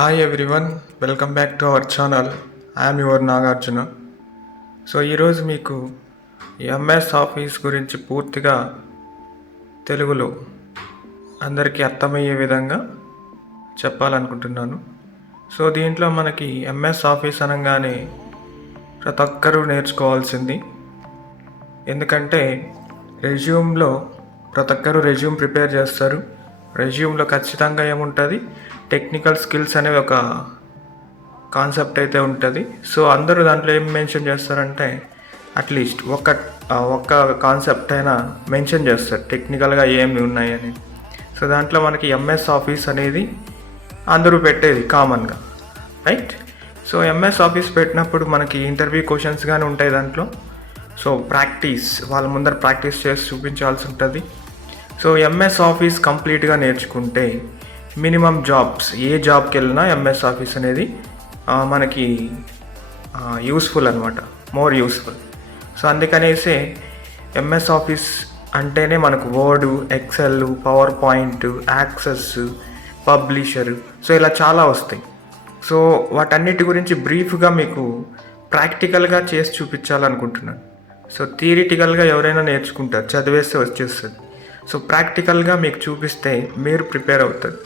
Hi everyone, welcome back to our channel. I'm your Nagarjuna. So ఈరోజు మీకు MS office గురించి పూర్తిగా తెలుగులో అందరికీ అర్థమయ్యే విధంగా చెప్పాలనుకుంటున్నాను. సో దీంట్లో మనకి ఎంఎస్ ఆఫీస్ అనగానే ప్రతి ఒక్కరూ నేర్చుకోవాల్సింది. ఎందుకంటే రెజ్యూమ్లో ప్రతి ఒక్కరూ రెజ్యూమ్ ప్రిపేర్ చేస్తారు. రెజ్యూమ్లో ఖచ్చితంగా ఏముంటుంది, టెక్నికల్ స్కిల్స్ అనేవి ఒక కాన్సెప్ట్ అయితే ఉంటుంది. సో అందరూ దాంట్లో ఏం మెన్షన్ చేస్తారంటే అట్లీస్ట్ ఒక్క కాన్సెప్ట్ అయినా మెన్షన్ చేస్తారు టెక్నికల్గా ఏమి ఉన్నాయని. సో దాంట్లో మనకి ఎంఎస్ ఆఫీస్ అనేది అందరూ పెట్టేది కామన్గా, రైట్? సో ఎంఎస్ ఆఫీస్ పెట్టినప్పుడు మనకి ఇంటర్వ్యూ క్వశ్చన్స్ కానీ ఉంటాయి దాంట్లో. సో వాళ్ళ ముందర ప్రాక్టీస్ చేసి చూపించాల్సి ఉంటుంది. సో ఎంఎస్ ఆఫీస్ కంప్లీట్గా నేర్చుకుంటే మినిమం జాబ్స్, ఏ జాబ్కి వెళ్ళినా ఎంఎస్ ఆఫీస్ అనేది మనకి యూస్ఫుల్ అనమాట, మోర్ యూస్ఫుల్. సో అందుకనేసి ఎంఎస్ ఆఫీస్ అంటేనే మనకు Word, Excel, PowerPoint, Access, Publisher, so ఇలా చాలా వస్తాయి. సో వాటన్నిటి గురించి బ్రీఫ్గా మీకు ప్రాక్టికల్గా చేసి చూపించాలనుకుంటున్నాను. సో థియరిటికల్గా ఎవరైనా నేర్చుకుంటారు, చదివేస్తే వచ్చేస్తుంది. సో ప్రాక్టికల్గా మీకు చూపిస్తే మీరు ప్రిపేర్ అవుతారు.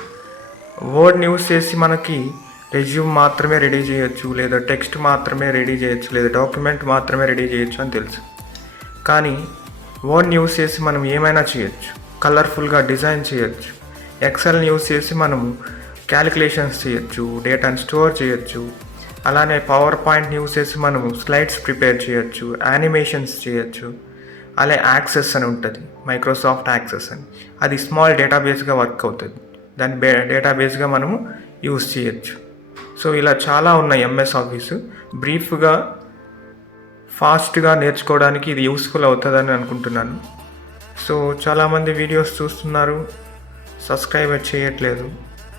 వర్డ్ యూస్ చేసి మనకి రెజ్యూమ్ మాత్రమే రెడీ చేయొచ్చు, లేదా టెక్స్ట్ మాత్రమే రెడీ చేయొచ్చు, లేదా డాక్యుమెంట్ మాత్రమే రెడీ చేయొచ్చు అని తెలుసు. కానీ వర్డ్ యూస్ చేసి మనం ఏమైనా చేయొచ్చు, కలర్ఫుల్గా డిజైన్ చేయొచ్చు. ఎక్సెల్ని యూస్ చేసి మనము క్యాలిక్యులేషన్స్ చేయొచ్చు, డేటాను స్టోర్ చేయొచ్చు. అలానే పవర్ పాయింట్ యూస్ చేసి మనము స్లైడ్స్ ప్రిపేర్ చేయొచ్చు, యానిమేషన్స్ చేయొచ్చు. అలాగే యాక్సెస్ అని ఉంటుంది, మైక్రోసాఫ్ట్ యాక్సెస్ అని, అది స్మాల్ డేటాబేస్గా వర్క్ అవుతుంది. దాని డేటాబేస్గా మనము యూస్ చేయొచ్చు. సో ఇలా చాలా ఉన్నాయి ఎంఎస్ ఆఫీసు. బ్రీఫ్గా ఫాస్ట్గా నేర్చుకోవడానికి ఇది యూస్ఫుల్ అవుతుందని అనుకుంటున్నాను. సో చాలామంది వీడియోస్ చూస్తున్నారు, సబ్స్క్రైబ్ చేయట్లేదు.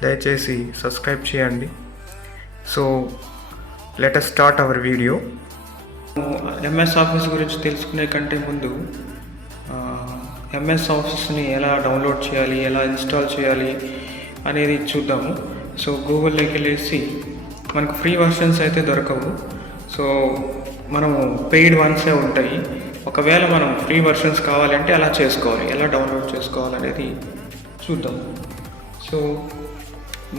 దయచేసి సబ్స్క్రైబ్ చేయండి. So let us start our video. MS office గురించి తెలుసుకునే కంటే ముందు ఎంఎస్ ఆఫీస్ని ఎలా డౌన్లోడ్ చేయాలి, ఎలా ఇన్స్టాల్ చేయాలి అనేది చూద్దాము. సో గూగుల్లోకి వెళ్ళేసి మనకు ఫ్రీ వర్షన్స్ అయితే దొరకవు. సో మనము పెయిడ్ వన్సే ఉంటాయి. ఒకవేళ మనం ఫ్రీ వర్షన్స్ కావాలంటే అలా చేసుకోవాలి. ఎలా డౌన్లోడ్ చేసుకోవాలనేది చూద్దాం. సో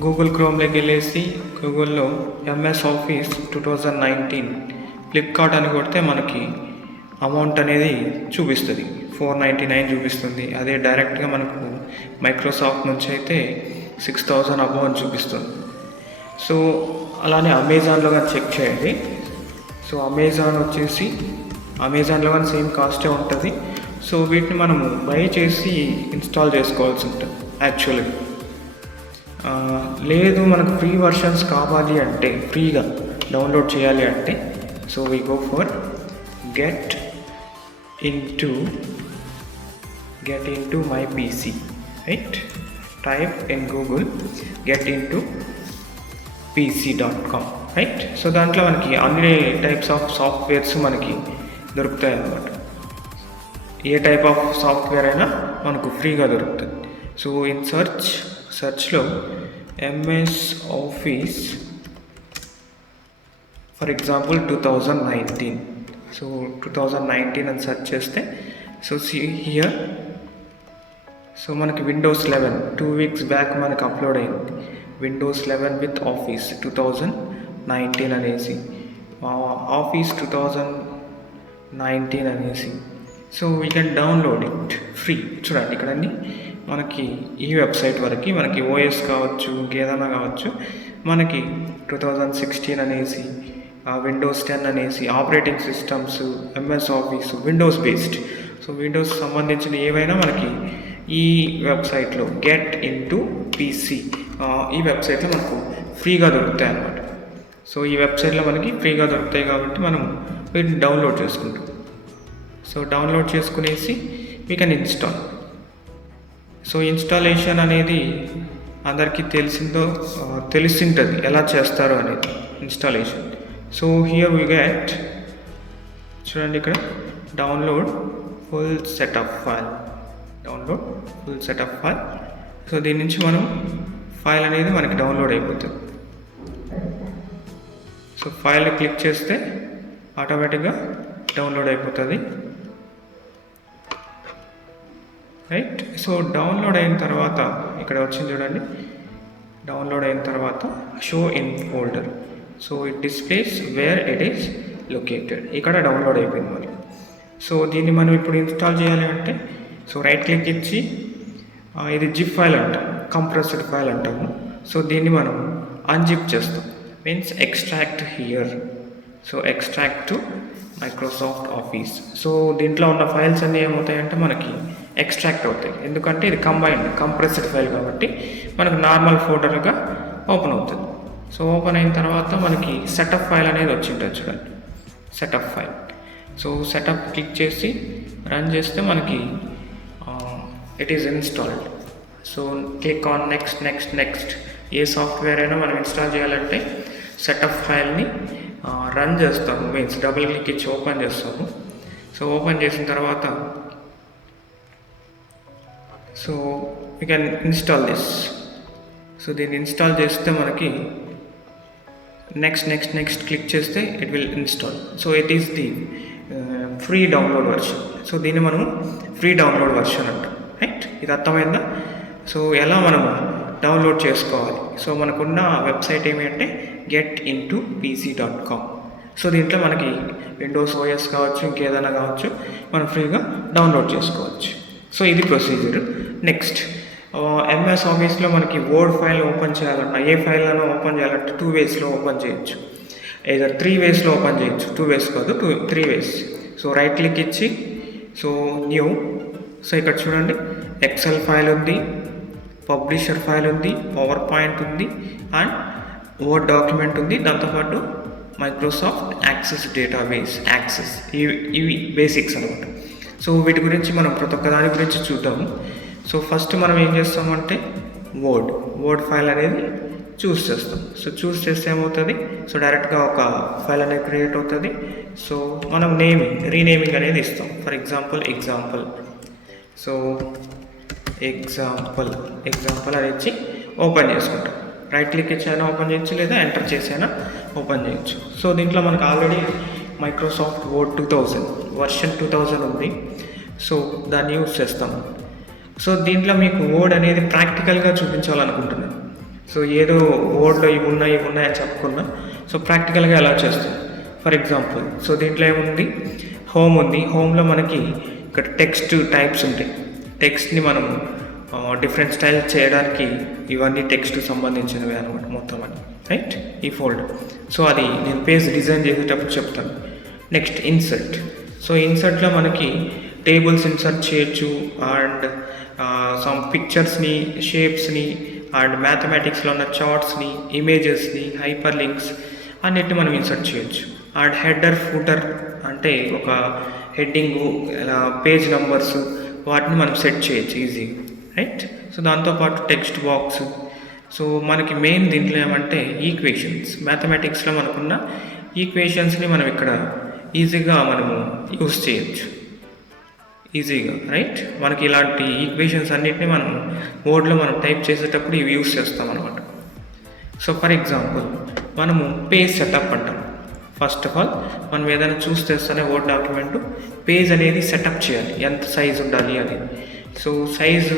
గూగుల్ క్రోమ్లోకి వెళ్ళేసి గూగుల్లో ఎంఎస్ ఆఫీస్ 2019 ఫ్లిప్కార్ట్ అని కొడితే మనకి అమౌంట్ అనేది చూపిస్తుంది, $499 చూపిస్తుంది. అదే డైరెక్ట్గా మనకు మైక్రోసాఫ్ట్ నుంచి అయితే 6,000 అమౌంట్ చూపిస్తుంది. సో అలానే అమెజాన్లో కానీ చెక్ చేయండి. సో అమెజాన్లో కానీ సేమ్ కాస్టే ఉంటుంది. సో వీటిని మనము బై చేసి ఇన్స్టాల్ చేసుకోవాల్సి ఉంటుంది యాక్చువల్గా. లేదు మనకు ఫ్రీ వర్షన్స్ కావాలి అంటే, ఫ్రీగా డౌన్లోడ్ చేయాలి అంటే, so we go for get into my PC, right? Type in Google get into pc.com, right? So దాంట్లో మనకి అన్ని టైప్స్ ఆఫ్ సాఫ్ట్వేర్స్ మనకి దొరుకుతాయి అన్నమాట. ఏ టైప్ ఆఫ్ సాఫ్ట్వేర్ అయినా మనకు ఫ్రీగా దొరుకుతుంది. సో ఇన్ సర్చ్లో MS Office for example 2019. So 2019 అని సెర్చ్ చేస్తే సో హియర్ సో మనకి విండోస్ 11 2 weeks బ్యాక్ మనకి అప్లోడ్ అయింది. విండోస్ 11 విత్ ఆఫీస్ 2019 అనేసి, ఆఫీస్ 2019 అనేసి. So we can download it free. చూడండి ఇక్కడ అన్ని మనకి ఈ వెబ్సైట్ వరకు మనకి ఓఎస్ కావచ్చు, ఇంకేదైనా కావచ్చు. మనకి 2016 అనేసి, విండోస్ 10 అనేసి, operating systems, MS office, Windows based. So Windows సంబంధించిన ఏవైనా మనకి ఈ వెబ్సైట్లో గెట్ ఇంటూ పీసీ, ఈ వెబ్సైట్లో మనకు ఫ్రీగా దొరుకుతాయి అన్నమాట. సో ఈ వెబ్సైట్లో మనకి ఫ్రీగా దొరుకుతాయి కాబట్టి మనం వీటిని డౌన్లోడ్ చేసుకుంటాం. సో డౌన్లోడ్ చేసుకునేసి we can install. So installation అనేది అందరికీ తెలిసింటుంది ఎలా చేస్తారో అనేది installation. So here we get, చూడండి ఇక్కడ download full setup file. So దీని నుంచి మనం ఫైల్ అనేది మనకి డౌన్లోడ్ అయిపోతుంది. సో ఫైల్ క్లిక్ చేస్తే ఆటోమేటిక్గా డౌన్లోడ్ అయిపోతుంది, రైట్. సో డౌన్లోడ్ అయిన తర్వాత ఇక్కడ వచ్చింది చూడండి, డౌన్లోడ్ అయిన తర్వాత show in folder, so it displays where it is located. ఇక్కడ డౌన్లోడ్ అయిపోయింది మరి. సో దీన్ని మనం ఇప్పుడు ఇన్స్టాల్ చేయాలి అంటే సో రైట్ క్లిక్ ఇచ్చి ఇది జిప్ ఫైల్ అంటాం, కంప్రెస్డ్ ఫైల్ అంటాము. సో దీన్ని మనం అన్జిప్ చేస్తాం, means extract here. So extract to Microsoft office. So దీంట్లో ఉన్న ఫైల్స్ అన్నీ ఏమవుతాయంటే మనకి ఎక్స్ట్రాక్ట్ అవుతాయి, ఎందుకంటే ఇది కంబైన్డ్ కంప్రెస్డ్ ఫైల్ కాబట్టి మనకు నార్మల్ ఫోల్డర్గా ఓపెన్ అవుతుంది. సో ఓపెన్ అయిన తర్వాత మనకి సెటప్ ఫైల్ అనేది వచ్చింటుంది చూడండి, setup file. So setup click చేసి రన్ చేస్తే మనకి it is installed. So click on next next next. A software అయినా మనం ఇన్స్టాల్ చేయాలంటే సెటప్ ఫైల్ని రన్ చేస్తాము, మీన్స్ డబుల్ క్లిక్ ఇచ్చి ఓపెన్ చేస్తాము. సో ఓపెన్ చేసిన తర్వాత so you can install this. So దీన్ని ఇన్స్టాల్ చేస్తే మనకి నెక్స్ట్ నెక్స్ట్ నెక్స్ట్ క్లిక్ చేస్తే it will install. So it is the free download version. So దీన్ని మనం ఫ్రీ డౌన్లోడ్ వర్షన్ అంటాం, రైట్. ఇది అర్థమైందా? సో ఎలా మనము డౌన్లోడ్ చేసుకోవాలి? సో మనకున్న వెబ్సైట్ ఏమి అంటే getintoPC.com. సో దీంట్లో మనకి విండోస్ ఓఎస్ కావచ్చు, ఇంకేదైనా కావచ్చు, మనం ఫ్రీగా డౌన్లోడ్ చేసుకోవచ్చు. సో ఇది ప్రొసీజర్. నెక్స్ట్ ఎంఎస్ ఆఫీస్లో మనకి వర్డ్ ఫైల్ ఓపెన్ చేయాలన్నా, ఏ ఫైల్ అయినా ఓపెన్ చేయాలంటే 2 వేస్లో ఓపెన్ చేయొచ్చు, ఏదో 3 వేస్లో ఓపెన్ చేయొచ్చు. 2 వేస్ కాదు, 3 వేస్. సో రైట్ క్లిక్ ఇచ్చి సో న్యూ. సో ఇక్కడ చూడండి, ఎక్సెల్ ఫైల్ ఉంది, పబ్లిషర్ ఫైల్ ఉంది, పవర్ పాయింట్ ఉంది, అండ్ వర్డ్ డాక్యుమెంట్ ఉంది. దాంతోపాటు మైక్రోసాఫ్ట్ యాక్సెస్ డేటాబేస్ యాక్సెస్, ఇవి బేసిక్స్ అనమాట. సో వీటి గురించి మనం ప్రతి ఒక్క దాని గురించి చూద్దాము. సో ఫస్ట్ మనం ఏం చేస్తామంటే వర్డ్ ఫైల్ అనేది చూస్ చేస్తాం. సో చూస్ చేస్తే ఏమవుతుంది, సో డైరెక్ట్గా ఒక ఫైల్ అనేది క్రియేట్ అవుతుంది. సో మనం రీనేమింగ్ అనేది ఇస్తాం. ఫర్ ఎగ్జాంపుల్ సో ఎగ్జాంపుల్ అని ఇచ్చి ఓపెన్ చేసుకుంటాం. రైట్ క్లిక్ ఇచ్చైనా ఓపెన్ చేయొచ్చు, లేదా ఎంటర్ చేసైనా ఓపెన్ చేయొచ్చు. సో దీంట్లో మనకు ఆల్రెడీ మైక్రోసాఫ్ట్ వర్డ్ 2000 వర్షన్ 2000 ఉంది. సో దాన్ని యూజ్ చేస్తాము. సో దీంట్లో మీకు వర్డ్ అనేది ప్రాక్టికల్గా చూపించాలనుకుంటున్నాను. సో ఏదో వర్డ్లో ఇవి ఉన్నాయి అని చెప్పుకున్నా, సో ప్రాక్టికల్గా ఎలా చేస్తాం. ఫర్ ఎగ్జాంపుల్ సో దీంట్లో ఏముంది, హోమ్ ఉంది. హోమ్లో మనకి ఇక్కడ టెక్స్ట్ టైప్స్ ఉంటాయి. టెక్స్ట్ని మనం డిఫరెంట్ స్టైల్ చేయడానికి ఇవన్నీ టెక్స్ట్ సంబంధించినవి అనమాట మొత్తం అని, రైట్. ఈ ఫోల్డర్. సో అది నేను పేజ్ డిజైన్ చేసేటప్పుడు చెప్తాను. Next insert. సో ఇన్సర్ట్లో మనకి టేబుల్స్ ఇన్సర్ట్ చేయొచ్చు, అండ్ సమ్ పిక్చర్స్ని, షేప్స్ని, అండ్ మ్యాథమెటిక్స్లో ఉన్న చార్ట్స్ని, ఇమేజెస్ని, హైపర్ లింక్స్ అన్నిటిని మనం ఇన్సర్ట్ చేయొచ్చు. అండ్ హెడర్ ఫూటర్ అంటే ఒక హెడ్డింగు, పేజ్ నెంబర్స్, వాటిని మనం సెట్ చేయొచ్చు ఈజీగా, రైట్. సో దాంతోపాటు టెక్స్ట్ బాక్స్. సో మనకి మెయిన్ దీంట్లో ఏమంటే ఈక్వేషన్స్, మ్యాథమెటిక్స్లో మనకున్న ఈక్వేషన్స్ని మనం ఇక్కడ ఈజీగా మనము యూస్ చేయొచ్చు ఈజీగా, రైట్. మనకి ఇలాంటి ఈక్వేషన్స్ అన్నిటిని మనం వర్డ్లో మనం టైప్ చేసేటప్పుడు ఇవి యూస్ చేస్తాం అనమాట. సో ఫర్ ఎగ్జాంపుల్ మనము పేజ్ సెటప్ అంటాం. ఫస్ట్ ఆఫ్ ఆల్ మనం ఏదైనా చూస్ చేస్తేనే వర్డ్ డాక్యుమెంట్ పేజ్ అనేది సెటప్ చేయాలి, ఎంత సైజు ఉండాలి అని. సో సైజు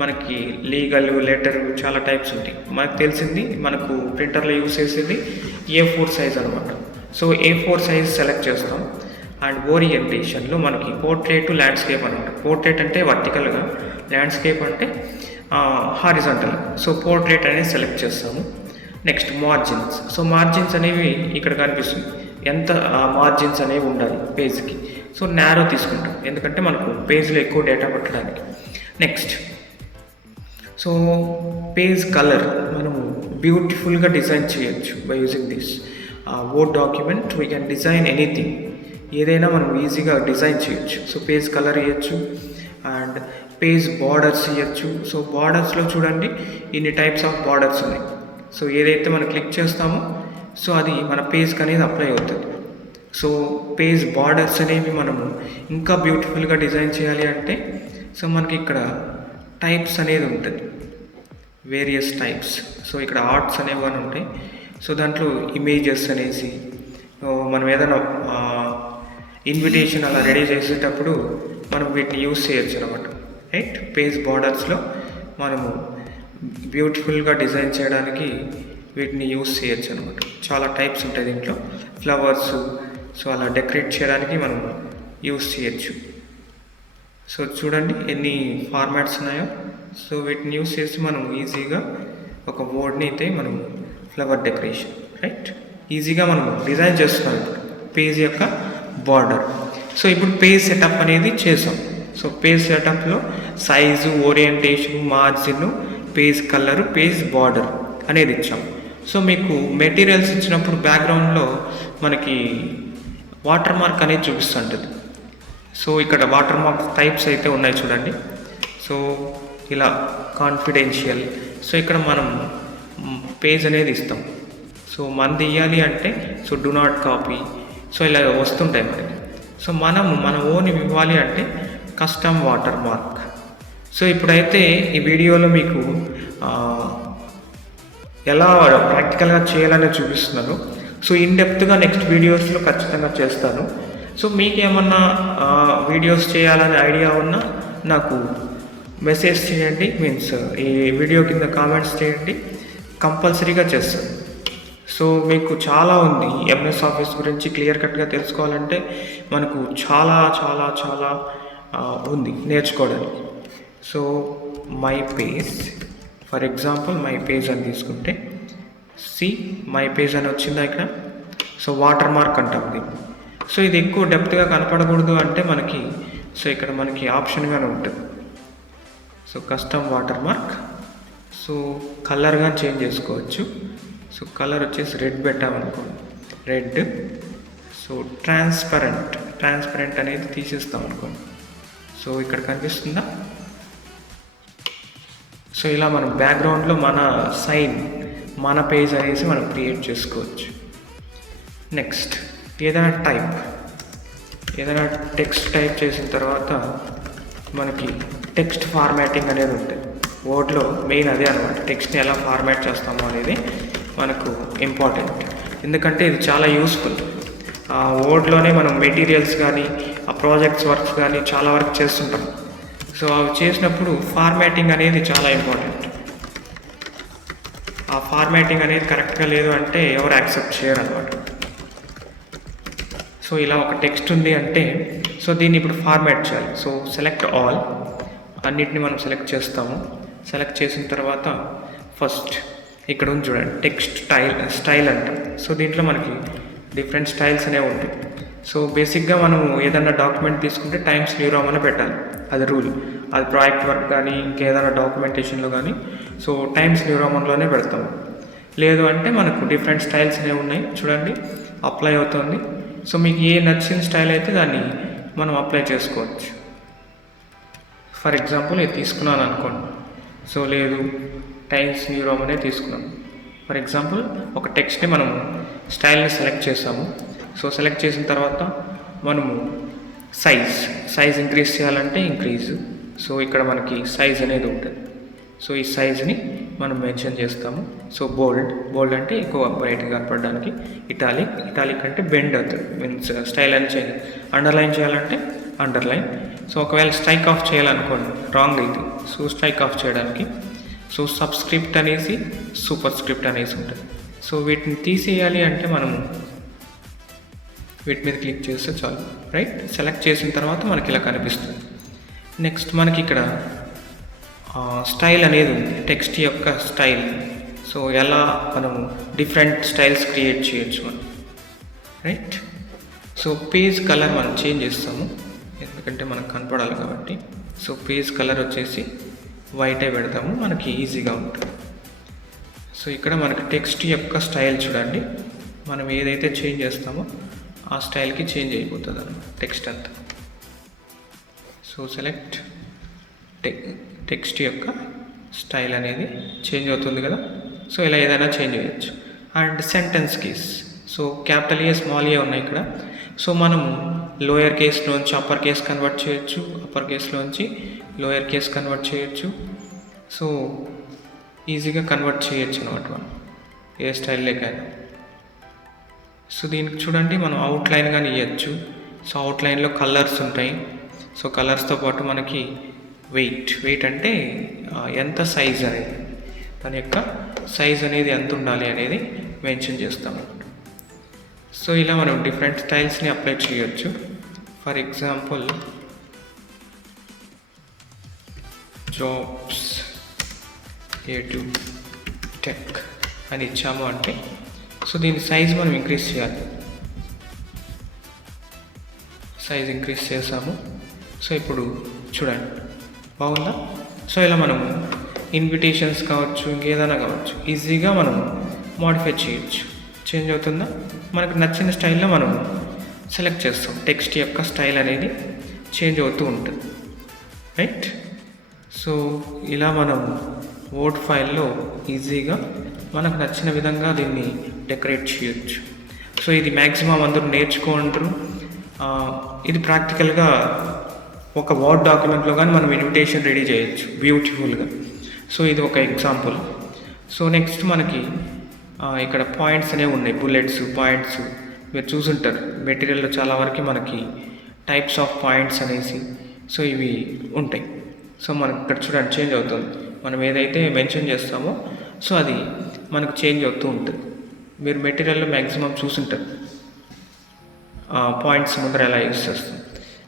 మనకి లీగల్, లెటర్, చాలా టైప్స్ ఉంటాయి. మనకు తెలిసింది, మనకు ప్రింటర్లో యూస్ చేసేది A4 సైజ్ అనమాట. సో A4 సైజ్ సెలెక్ట్ చేస్తాం. అండ్ ఓరియంటేషన్లో మనకి పోర్ట్రేట్, ల్యాండ్స్కేప్ అని ఉంటుంది. పోర్ట్రేట్ అంటే వర్టికల్గా, ల్యాండ్స్కేప్ అంటే హారిజాంటల్. సో పోర్ట్రేట్ అనేది సెలెక్ట్ చేస్తాము. Next margins. సో మార్జిన్స్ అనేవి ఇక్కడ కనిపిస్తుంది, ఎంత మార్జిన్స్ అనేవి ఉండాలి పేజ్కి. సో నారో తీసుకుంటాం, ఎందుకంటే మనకు పేజ్లో ఎక్కువ డేటా పెట్టడానికి. నెక్స్ట్ సో పేజ్ కలర్ మనము బ్యూటిఫుల్గా డిజైన్ చేయొచ్చు by using this word document. We can design anything, ఏదైనా మనం ఈజీగా డిజైన్ చేయొచ్చు. సో పేజ్ కలర్ ఇవ్వచ్చు, అండ్ పేజ్ బార్డర్స్ ఇవ్వచ్చు. సో బార్డర్స్లో చూడండి ఇన్ని టైప్స్ ఆఫ్ బార్డర్స్ ఉన్నాయి. సో ఏదైతే మనం క్లిక్ చేస్తామో సో అది మన పేజ్కి అనేది అప్లై అవుతుంది. సో పేజ్ బార్డర్స్ అనేవి మనము ఇంకా బ్యూటిఫుల్గా డిజైన్ చేయాలి అంటే సో మనకి ఇక్కడ టైప్స్ అనేది ఉంటుంది, వేరియస్ టైప్స్. సో ఇక్కడ ఆర్ట్స్ అనేవి ఉంటాయి. సో దాంట్లో ఇమేజెస్ అనేసి మనం ఏదైనా ఇన్విటేషన్ అలా రెడీ చేసేటప్పుడు మనం వీటిని యూస్ చేయొచ్చు అనమాట. రైట్, పేజ్ బార్డర్స్లో మనము బ్యూటిఫుల్గా డిజైన్ చేయడానికి వీటిని యూస్ చేయొచ్చు అనమాట. చాలా టైప్స్ ఉంటాయి దీంట్లో. ఫ్లవర్స్, సో అలా డెకరేట్ చేయడానికి మనం యూస్ చేయొచ్చు. సో చూడండి ఎన్ని ఫార్మాట్స్ ఉన్నాయో. సో వీటిని యూస్ చేసి మనం ఈజీగా ఒక బోర్డ్ని అయితే మనం ఫ్లవర్ డెకరేషన్, రైట్, ఈజీగా మనం డిజైన్ చేస్తున్నాం ఇప్పుడు పేజ్ యొక్క బార్డర్. సో ఇప్పుడు పేజ్ సెటప్ అనేది చేసాం. సో పేజ్ సెటప్లో size, orientation, margin, page colour, page border అనేది ఇచ్చాం. సో మీకు మెటీరియల్స్ ఇచ్చినప్పుడు బ్యాక్గ్రౌండ్లో మనకి వాటర్ మార్క్ అనేది చూపిస్తుంటుంది. సో ఇక్కడ వాటర్ మార్క్ టైప్స్ అయితే ఉన్నాయి చూడండి. సో ఇలా కాన్ఫిడెన్షియల్. సో ఇక్కడ మనం పేజ్ అనేది ఇస్తాం. సో మనది ఇవ్వాలి అంటే so do not copy, so ఇలా వస్తుంటాయి మనకి. సో మనము మన ఓన్ ఇవ్వాలి అంటే కస్టమ్ వాటర్ మార్క్. సో ఇప్పుడైతే ఈ వీడియోలో మీకు ఎలా ప్రాక్టికల్గా చేయాలని చూపిస్తున్నాను. సో ఇన్డెప్త్గా నెక్స్ట్ వీడియోస్లో ఖచ్చితంగా చేస్తాను. సో మీకు ఏమన్నా వీడియోస్ చేయాలనే ఐడియా ఉన్నా నాకు మెసేజ్ చేయండి, మీన్స్ ఈ వీడియో కింద కామెంట్స్ చేయండి, కంపల్సరీగా చేస్తాను. సో మీకు చాలా ఉంది ఎంఎస్ ఆఫీస్ గురించి క్లియర్ కట్గా తెలుసుకోవాలంటే మనకు చాలా చాలా చాలా ఉంది నేర్చుకోవడానికి. So my page, for example my page అని తీసుకుంటే మై పేజ్ అని వచ్చిందా ఇక్కడ. సో వాటర్ మార్క్ అంటాం దీన్ని. సో ఇది ఎక్కువ డెప్త్గా కనపడకూడదు అంటే మనకి సో ఇక్కడ మనకి ఆప్షన్గానే ఉంటుంది. So custom water mark. So కలర్గా చేంజ్ చేసుకోవచ్చు. సో కలర్ వచ్చేసి రెడ్ పెట్టామనుకోండి, రెడ్. సో ట్రాన్స్పరెంట్ అనేది తీసేస్తాం అనుకోండి. సో ఇక్కడ కనిపిస్తుందా. సో ఇలా మనం బ్యాక్గ్రౌండ్లో మన సైన్, మన పేజ్ అనేసి మనం క్రియేట్ చేసుకోవచ్చు. నెక్స్ట్ ఏదైనా టెక్స్ట్ టైప్ చేసిన తర్వాత మనకి టెక్స్ట్ ఫార్మాటింగ్ అనేది ఉంటుంది. వర్డ్లో మెయిన్ అదే అనమాట. టెక్స్ట్ని ఎలా ఫార్మాట్ చేస్తామో అనేది మనకు ఇంపార్టెంట్. ఎందుకంటే ఇది చాలా యూస్ఫుల్. ఆ వర్డ్లోనే మనం మెటీరియల్స్ కానీ ఆ ప్రాజెక్ట్స్ వర్క్స్ కానీ చాలా వర్క్ చేస్తుంటాం. సో అవి చేసినప్పుడు ఫార్మాటింగ్ అనేది చాలా ఇంపార్టెంట్. ఆ ఫార్మాటింగ్ అనేది కరెక్ట్గా లేదు అంటే ఎవరు యాక్సెప్ట్ చేయరు అనమాట. సో ఇలా ఒక టెక్స్ట్ ఉంది అంటే సో దీన్ని ఇప్పుడు ఫార్మాట్ చేయాలి. సో సెలెక్ట్ ఆల్, అన్నిటిని మనం సెలెక్ట్ చేస్తాము. సెలెక్ట్ చేసిన తర్వాత ఫస్ట్ ఇక్కడ ఉంది చూడండి, టెక్స్ట్ స్టైల్ అంటాం. సో దీంట్లో మనకి డిఫరెంట్ స్టైల్స్ అనేవి ఉంటాయి. సో బేసిక్గా మనం ఏదైనా డాక్యుమెంట్ తీసుకుంటే టైమ్స్ న్యూ రోమన్ పెట్టాలి, అది రూల్. అది ప్రాజెక్ట్ వర్క్ కానీ ఇంకేదైనా డాక్యుమెంటేషన్లో కానీ సో టైమ్స్ న్యూ రోమన్లోనే పెడతాం. లేదు అంటే మనకు డిఫరెంట్ స్టైల్స్ అనేవి ఉన్నాయి చూడండి, అప్లై అవుతుంది. సో మీకు ఏ నచ్చిన స్టైల్ అయితే దాన్ని మనం అప్లై చేసుకోవచ్చు. ఫర్ ఎగ్జాంపుల్ ఇది తీసుకున్నాను అనుకోండి. సో లేదు టైమ్స్ న్యూ రోమనే తీసుకున్నాం. ఫర్ ఎగ్జాంపుల్ ఒక టెక్స్ట్ని మనము స్టైల్ని సెలెక్ట్ చేసాము. సో సెలెక్ట్ చేసిన తర్వాత మనము సైజ్ ఇంక్రీజ్ చేయాలంటే ఇంక్రీజ్. సో ఇక్కడ మనకి సైజ్ అనేది ఉంటుంది. సో ఈ సైజ్ని మనం మెన్షన్ చేస్తాము. సో బోల్డ్ అంటే ఎక్కువ బ్రైట్గా కనపడడానికి. ఇటాలిక్ అంటే బెండ్ అవుతుంది, మీన్స్ స్టైల్ అని చేయాలి. అండర్లైన్ చేయాలంటే అండర్లైన్. సో ఒకవేళ స్ట్రైక్ ఆఫ్ చేయాలనుకోండి, రాంగ్ అయితే సో స్ట్రైక్ ఆఫ్ చేయడానికి సో సబ్స్క్రిప్ట్ అనేసి సూపర్ స్క్రిప్ట్ అనేసి ఉంటుంది. సో వీటిని తీసేయాలి అంటే మనము వీటి మీద క్లిక్ చేస్తే చాలు, రైట్. సెలెక్ట్ చేసిన తర్వాత మనకి ఇలా కనిపిస్తుంది. నెక్స్ట్ మనకి ఇక్కడ స్టైల్ అనేది ఉంది, టెక్స్ట్ యొక్క స్టైల్. సో ఎలా మనము డిఫరెంట్ స్టైల్స్ క్రియేట్ చేయొచ్చు మనం, రైట్. సో పేజ్ కలర్ మనం చేంజ్ చేస్తాము, ఎందుకంటే మనకు కనపడాలి కాబట్టి. సో పేజ్ కలర్ వచ్చేసి వైటే పెడతాము, మనకి ఈజీగా ఉంటుంది. సో ఇక్కడ మనకి టెక్స్ట్ యొక్క స్టైల్ చూడండి, మనం ఏదైతే చేంజ్ చేస్తామో ఆ స్టైల్కి చేంజ్ అయిపోతుంది అన్నమాట టెక్స్ట్ అంతా. సో సెలెక్ట్ టెక్స్ట్ యొక్క స్టైల్ అనేది చేంజ్ అవుతుంది కదా. సో ఇలా ఏదైనా చేంజ్ చేయొచ్చు. And sentence keys, so capital A small A ఉన్నాయి ఇక్కడ. సో మనము లోయర్ కేస్లోంచి అప్పర్ కేస్ కన్వర్ట్ చేయొచ్చు, అప్పర్ కేస్లోంచి లోయర్ కేస్ కన్వర్ట్ చేయొచ్చు. సో ఈజీగా కన్వర్ట్ చేయొచ్చు అనమాట మనం. ఏ స్టైల్లోకైనా. సో దీనికి చూడండి మనం అవుట్లైన్ కానీ ఇవ్వచ్చు. సో అవుట్లైన్లో కలర్స్ ఉంటాయి. సో కలర్స్తో పాటు మనకి వెయిట్ అంటే ఎంత సైజ్ అనేది, దాని యొక్క సైజ్ అనేది ఎంత ఉండాలి అనేది మెన్షన్ చేస్తాము. సో ఇలా మనం డిఫరెంట్ స్టైల్స్ని అప్లై చేయొచ్చు. For example jobs A2 tech అని ఇచ్చాము అంటే సో దీని సైజ్ మనం ఇంక్రీజ్ చేయాలి. సైజ్ ఇంక్రీజ్ చేసాము. సో ఇప్పుడు చూడండి బాగుందా. సో ఇలా మనము ఇన్విటేషన్స్ కావచ్చు, ఇంకేదైనా కావచ్చు, ఈజీగా మనం మోడిఫై చేయొచ్చు. చేంజ్ అవుతుందా, మనకు నచ్చిన స్టైల్లో మనం సెలెక్ట్ చేస్తాం. టెక్స్ట్ యొక్క స్టైల్ అనేది చేంజ్ అవుతూ ఉంటుంది, రైట్. సో ఇలా మనం వర్డ్ ఫైల్లో ఈజీగా మనకు నచ్చిన విధంగా దీన్ని డెకరేట్ చేయొచ్చు. సో ఇది మ్యాక్సిమం అందరూ నేర్చుకుంటారు. ఇది ప్రాక్టికల్గా ఒక వర్డ్ డాక్యుమెంట్లో కానీ మనం ఇన్విటేషన్ రెడీ చేయొచ్చు బ్యూటిఫుల్గా. సో ఇది ఒక ఎగ్జాంపుల్. సో నెక్స్ట్ మనకి ఇక్కడ పాయింట్స్ అనేవి ఉన్నాయి, బుల్లెట్స్, పాయింట్స్. మీరు చూసుంటారు మెటీరియల్లో చాలా వరకు మనకి టైప్స్ ఆఫ్ పాయింట్స్ అనేసి సో ఇవి ఉంటాయి. సో మనకి ఇక్కడ చూడండి చేంజ్ అవుతుంది. మనం ఏదైతే మెన్షన్ చేస్తామో సో అది మనకు చేంజ్ అవుతూ ఉంటుంది. మీరు మెటీరియల్లో మ్యాక్సిమం చూసుంటారు పాయింట్స్ ముందర ఎలా యూస్ చేస్తాం.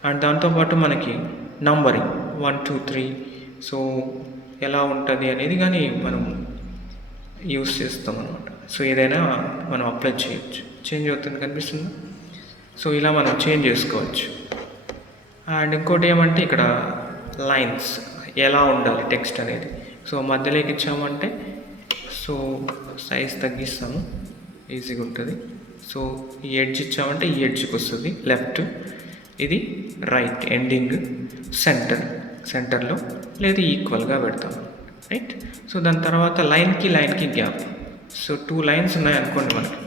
అండ్ దాంతోపాటు మనకి నంబరింగ్ 1 2 3 సో ఎలా ఉంటుంది అనేది కానీ మనం యూస్ చేస్తాం అనమాట. సో ఏదైనా మనం అప్లై చేయొచ్చు. చేంజ్ అవుతుంది కనిపిస్తుందా. సో ఇలా మనం చేంజ్ చేసుకోవచ్చు. అండ్ ఇంకోటి ఏమంటే ఇక్కడ లైన్స్ ఎలా ఉండాలి టెక్స్ట్ అనేది. సో మధ్యలోకి ఇచ్చామంటే సో సైజ్ తగ్గిస్తాము, ఈజీగా ఉంటుంది. సో ఈ ఎడ్జ్ ఇచ్చామంటే ఈ ఎడ్జ్కి వస్తుంది లెఫ్ట్, ఇది రైట్, ఎండింగ్, సెంటర్లో లేదా ఈక్వల్గా పెడతాము, రైట్. సో దాని తర్వాత లైన్కి గ్యాప్. సో 2 లైన్స్ ఉన్నాయనుకోండి మనకి.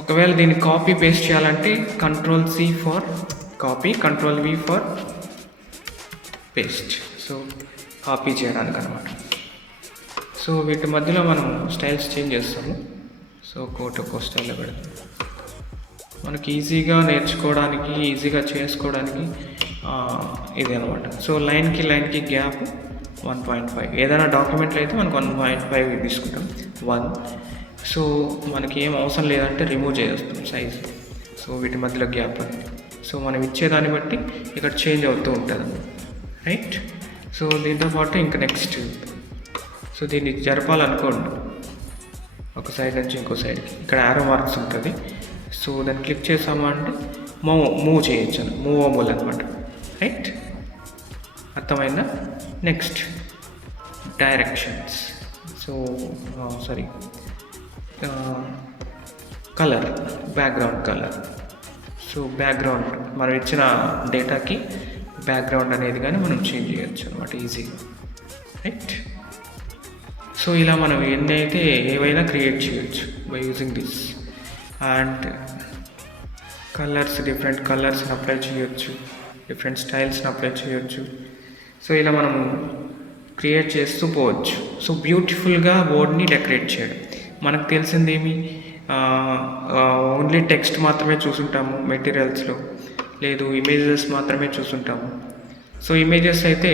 ఒకవేళ దీన్ని కాపీ పేస్ట్ చేయాలంటే Ctrl+C for copy, Ctrl+V for paste. So copy చేయడానికి అనమాట. సో వీటి మధ్యలో మనం స్టైల్స్ చేంజ్ చేస్తాము. సో ఒక్కో స్టైల్లో పెడతాం. మనకి ఈజీగా నేర్చుకోవడానికి, ఈజీగా చేసుకోవడానికి ఇది అనమాట. సో లైన్కి గ్యాప్ 1.5. ఏదైనా డాక్యుమెంట్లో అయితే మనకు 1.5 తీసుకుంటాం, 1. సో మనకి ఏం అవసరం లేదంటే రిమూవ్ చేస్తాం సైజ్. సో వీటి మధ్యలో గ్యాప్ అనేది సో మనం ఇచ్చేదాన్ని బట్టి ఇక్కడ చేంజ్ అవుతూ ఉంటుంది, రైట్. సో దీంతో పాటు ఇంకా నెక్స్ట్ సో దీన్ని జరపాలనుకోండి ఒక సైడ్ నుంచి ఇంకో సైడ్కి. ఇక్కడ యారో మార్క్స్ ఉంటుంది. సో దాన్ని క్లిక్ చేసాము అంటే మూవ్ చేయొచ్చు, మూవబుల్ అనమాట, రైట్. అర్థమైందా. Next directions. So colour, background colour. So background మనం ఇచ్చిన డేటాకి బ్యాక్గ్రౌండ్ అనేది కానీ మనం చేంజ్ చేయొచ్చు అనమాట ఈజీగా, రైట్. సో ఇలా మనం ఏవైనా క్రియేట్ చేయొచ్చు by using this. And colours, different కలర్స్ని అప్లై చేయొచ్చు, డిఫరెంట్ స్టైల్స్ని అప్లై చేయొచ్చు. సో ఇలా మనం క్రియేట్ చేస్తూ పోవచ్చు. సో బ్యూటిఫుల్గా బోర్డ్ని డెకరేట్ చేయడం. మనకు తెలిసిందేమి ఓన్లీ టెక్స్ట్ మాత్రమే చూసుంటాము మెటీరియల్స్లో, లేదు ఇమేజెస్ మాత్రమే చూసుంటాము. సో ఇమేజెస్ అయితే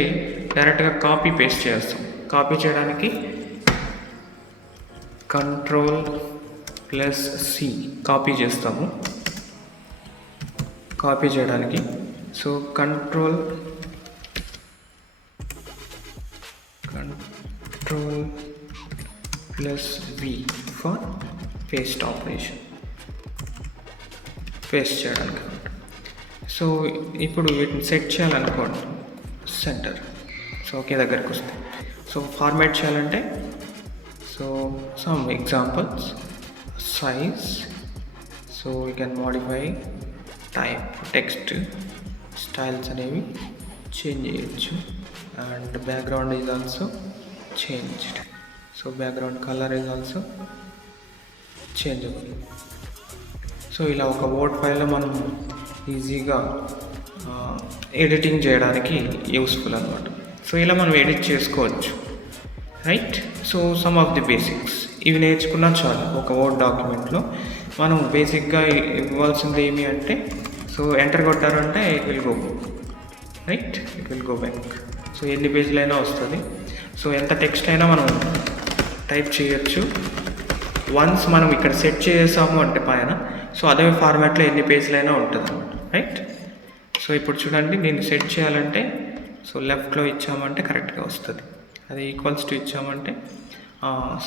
డైరెక్ట్గా కాపీ పేస్ట్ చేస్తాం. కాపీ చేయడానికి Ctrl+C కాపీ చేస్తాము. కాపీ చేయడానికి so Ctrl+V for paste operation, paste చేయడానికి. సో ఇప్పుడు వీటిని సెట్ చేయాలనుకోండి సెంటర్. సో ఒకే దగ్గరికి వస్తాయి. సో ఫార్మాట్ చేయాలంటే so some examples, size. So you can modify type, text, styles అనేవి చేంజ్ చేయొచ్చు. And background is also changed. So background colour is also changeable. So ఇలా ఒక వర్డ్ ఫైల్లో మనం ఈజీగా ఎడిటింగ్ చేయడానికి యూస్ఫుల్ అనమాట. సో ఇలా మనం ఎడిట్ చేసుకోవచ్చు, right. So some of the basics ఇవి నేర్చుకున్నా చాలు. ఒక వర్డ్ డాక్యుమెంట్లో మనం బేసిక్గా ఇవ్వాల్సింది ఏమి అంటే, సో ఎంటర్ కొట్టారంటే it will go right, it will go back. So ఎన్ని పేజీలైనా వస్తుంది. సో ఎంత టెక్స్ట్ అయినా మనం టైప్ చేయొచ్చు. వన్స్ మనం ఇక్కడ సెట్ చేసాము అంటే పైన, సో అదే ఫార్మాట్లో ఎన్ని పేజీలైనా ఉంటుంది అన్నమాట, రైట్. సో ఇప్పుడు చూడండి, దీన్ని సెట్ చేయాలంటే సో లెఫ్ట్లో ఇచ్చామంటే కరెక్ట్గా వస్తుంది. అదే ఈక్వల్స్ టు ఇచ్చామంటే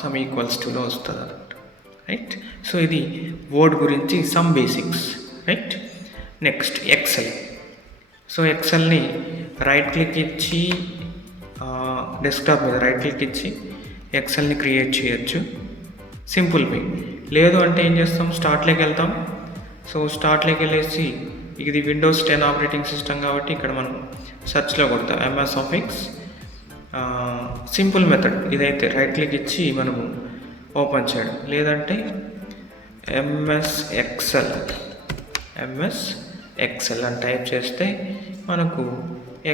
సమ్ ఈక్వల్స్ టులో వస్తుంది అన్నమాట, రైట్. సో ఇది వర్డ్ గురించి some basics, right. Next Excel. So ఎక్సెల్ని రైట్ క్లిక్ ఇచ్చి డెస్క్టాప్ మీద రైట్ క్లిక్ ఇచ్చి ఎక్సెల్ని క్రియేట్ చేయొచ్చు, సింపుల్ వే. లేదు అంటే ఏం చేస్తాం, స్టార్ట్లోకి వెళ్తాం. సో స్టార్ట్లోకి వెళ్ళేసి ఇది విండోస్ 10 ఆపరేటింగ్ సిస్టమ్ కాబట్టి ఇక్కడ మనం సెర్చ్లో కొడతాం MS Office. సింపుల్ మెథడ్ ఇదైతే, రైట్ క్లిక్ ఇచ్చి మనము ఓపెన్ చేయడం. లేదంటే MS Excel అని టైప్ చేస్తే మనకు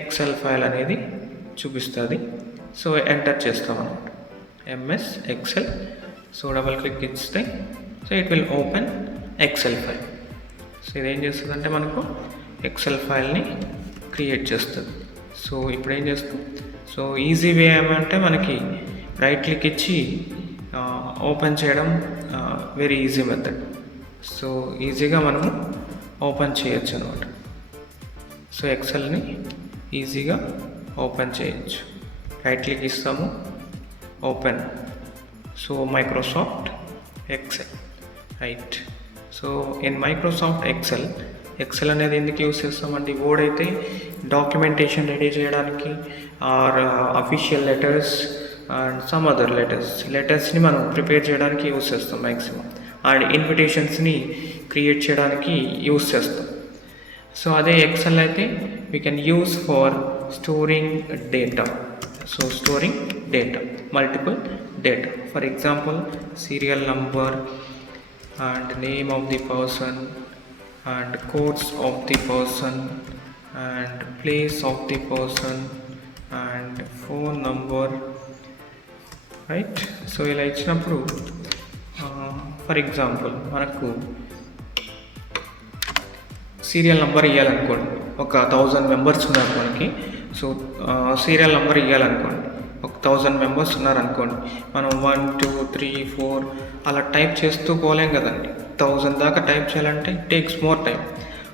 ఎక్సెల్ ఫైల్ అనేది చూపిస్తుంది. సో ఎంటర్ చేస్తాం అన్నమాట, MS Excel. So double click ఇస్తే so it will open Excel file. So ఇదేం చేస్తుంది అంటే మనకు ఎక్సెల్ ఫైల్ని క్రియేట్ చేస్తుంది. సో ఇప్పుడు ఏం చేస్తాం, సో ఈజీ వే ఏమంటే మనకి రైట్ క్లిక్ ఇచ్చి ఓపెన్ చేయడం వెరీ ఈజీ మెథడ్. సో ఈజీగా మనము ఓపెన్ చేయొచ్చు అనమాట. సో ఎక్సెల్ని ఈజీగా ఓపెన్ చేయొచ్చు. రైట్ క్లిక్ ఇస్తాము, open. So Microsoft Excel, right. So in Microsoft Excel అనేది ఎందుకు యూస్ చేస్తామండి, వర్డ్ అయితే డాక్యుమెంటేషన్ రెడీ చేయడానికి, or official letters and some other లెటర్స్ని మనం ప్రిపేర్ చేయడానికి యూస్ చేస్తాం మ్యాక్సిమం. అండ్ ఇన్విటేషన్స్ని క్రియేట్ చేయడానికి యూస్ చేస్తాం. సో అదే ఎక్సెల్ అయితే we can use for storing data. So storing data, multiple data. For example serial number and name of the person and codes of the person and place of the person and phone number, right. So ఇలా ఇచ్చినప్పుడు for example మనకు serial number ఇవ్వాలనుకోండి, ఒక 1000 members ఉన్నారు మనకి. So serial number ఇవ్వాలనుకోండి, ఒక 1000 members ఉన్నారనుకోండి, మనం 1 2 3 4 అలా టైప్ చేస్తూ పోలేం కదండి. 1000 దాకా టైప్ చేయాలంటే it takes more time.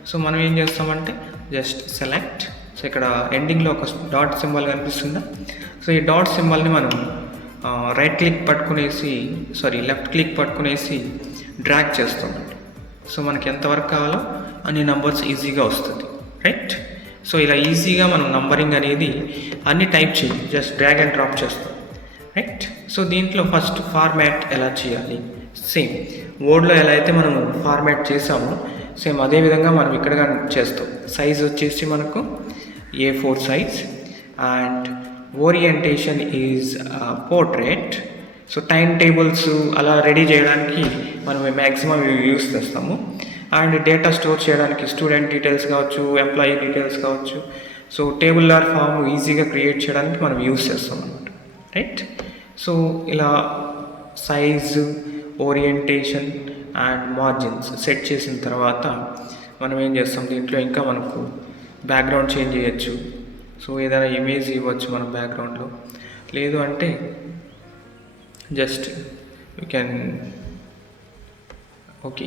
So మనం ఏం చేస్తామంటే జస్ట్ సెలెక్ట్. సో ఇక్కడ ఎండింగ్లో ఒక డాట్ సింబల్ కనిపిస్తుందా, సో ఈ డాట్ సింబల్ని మనం రైట్ క్లిక్ పట్టుకునేసి లెఫ్ట్ క్లిక్ పట్టుకునేసి డ్రాగ్ చేస్తామండి. సో మనకి ఎంతవరకు కావాలో అన్ని నంబర్స్ ఈజీగా వస్తుంది, రైట్. సో ఇలా ఈజీగా మనం నంబరింగ్ అనేది అన్ని టైప్ చేయాలి, జస్ట్ డ్రాగ్ అండ్ డ్రాప్ చేస్తాం, రైట్. సో దీంట్లో ఫస్ట్ ఫార్మాట్ ఎలా చేయాలి, సేమ్ వర్డ్లో ఎలా అయితే మనం ఫార్మాట్ చేసామో సేమ్ అదే విధంగా మనం ఇక్కడ చేస్తాం. సైజ్ వచ్చేసి మనకు A4 size and orientation is portrait. So time tables అలా రెడీ చేయడానికి మనం మ్యాక్సిమం యూస్ చేస్తాము. అండ్ డేటా స్టోర్ చేయడానికి స్టూడెంట్ డీటెయిల్స్ కావచ్చు, ఎంప్లాయీ డీటెయిల్స్ కావచ్చు. సో టేబులర్ ఫామ్ ఈజీగా క్రియేట్ చేయడానికి మనం యూస్ చేస్తాం అన్నమాట, రైట్. సో ఇలా size, orientation and margins set చేసిన తర్వాత మనం ఏం చేస్తాం, దీంట్లో ఇంకా మనకు బ్యాక్గ్రౌండ్ చేంజ్ చేయొచ్చు. సో ఏదైనా ఇమేజ్ ఇవ్వచ్చు మనం బ్యాక్గ్రౌండ్లో. లేదు అంటే just you can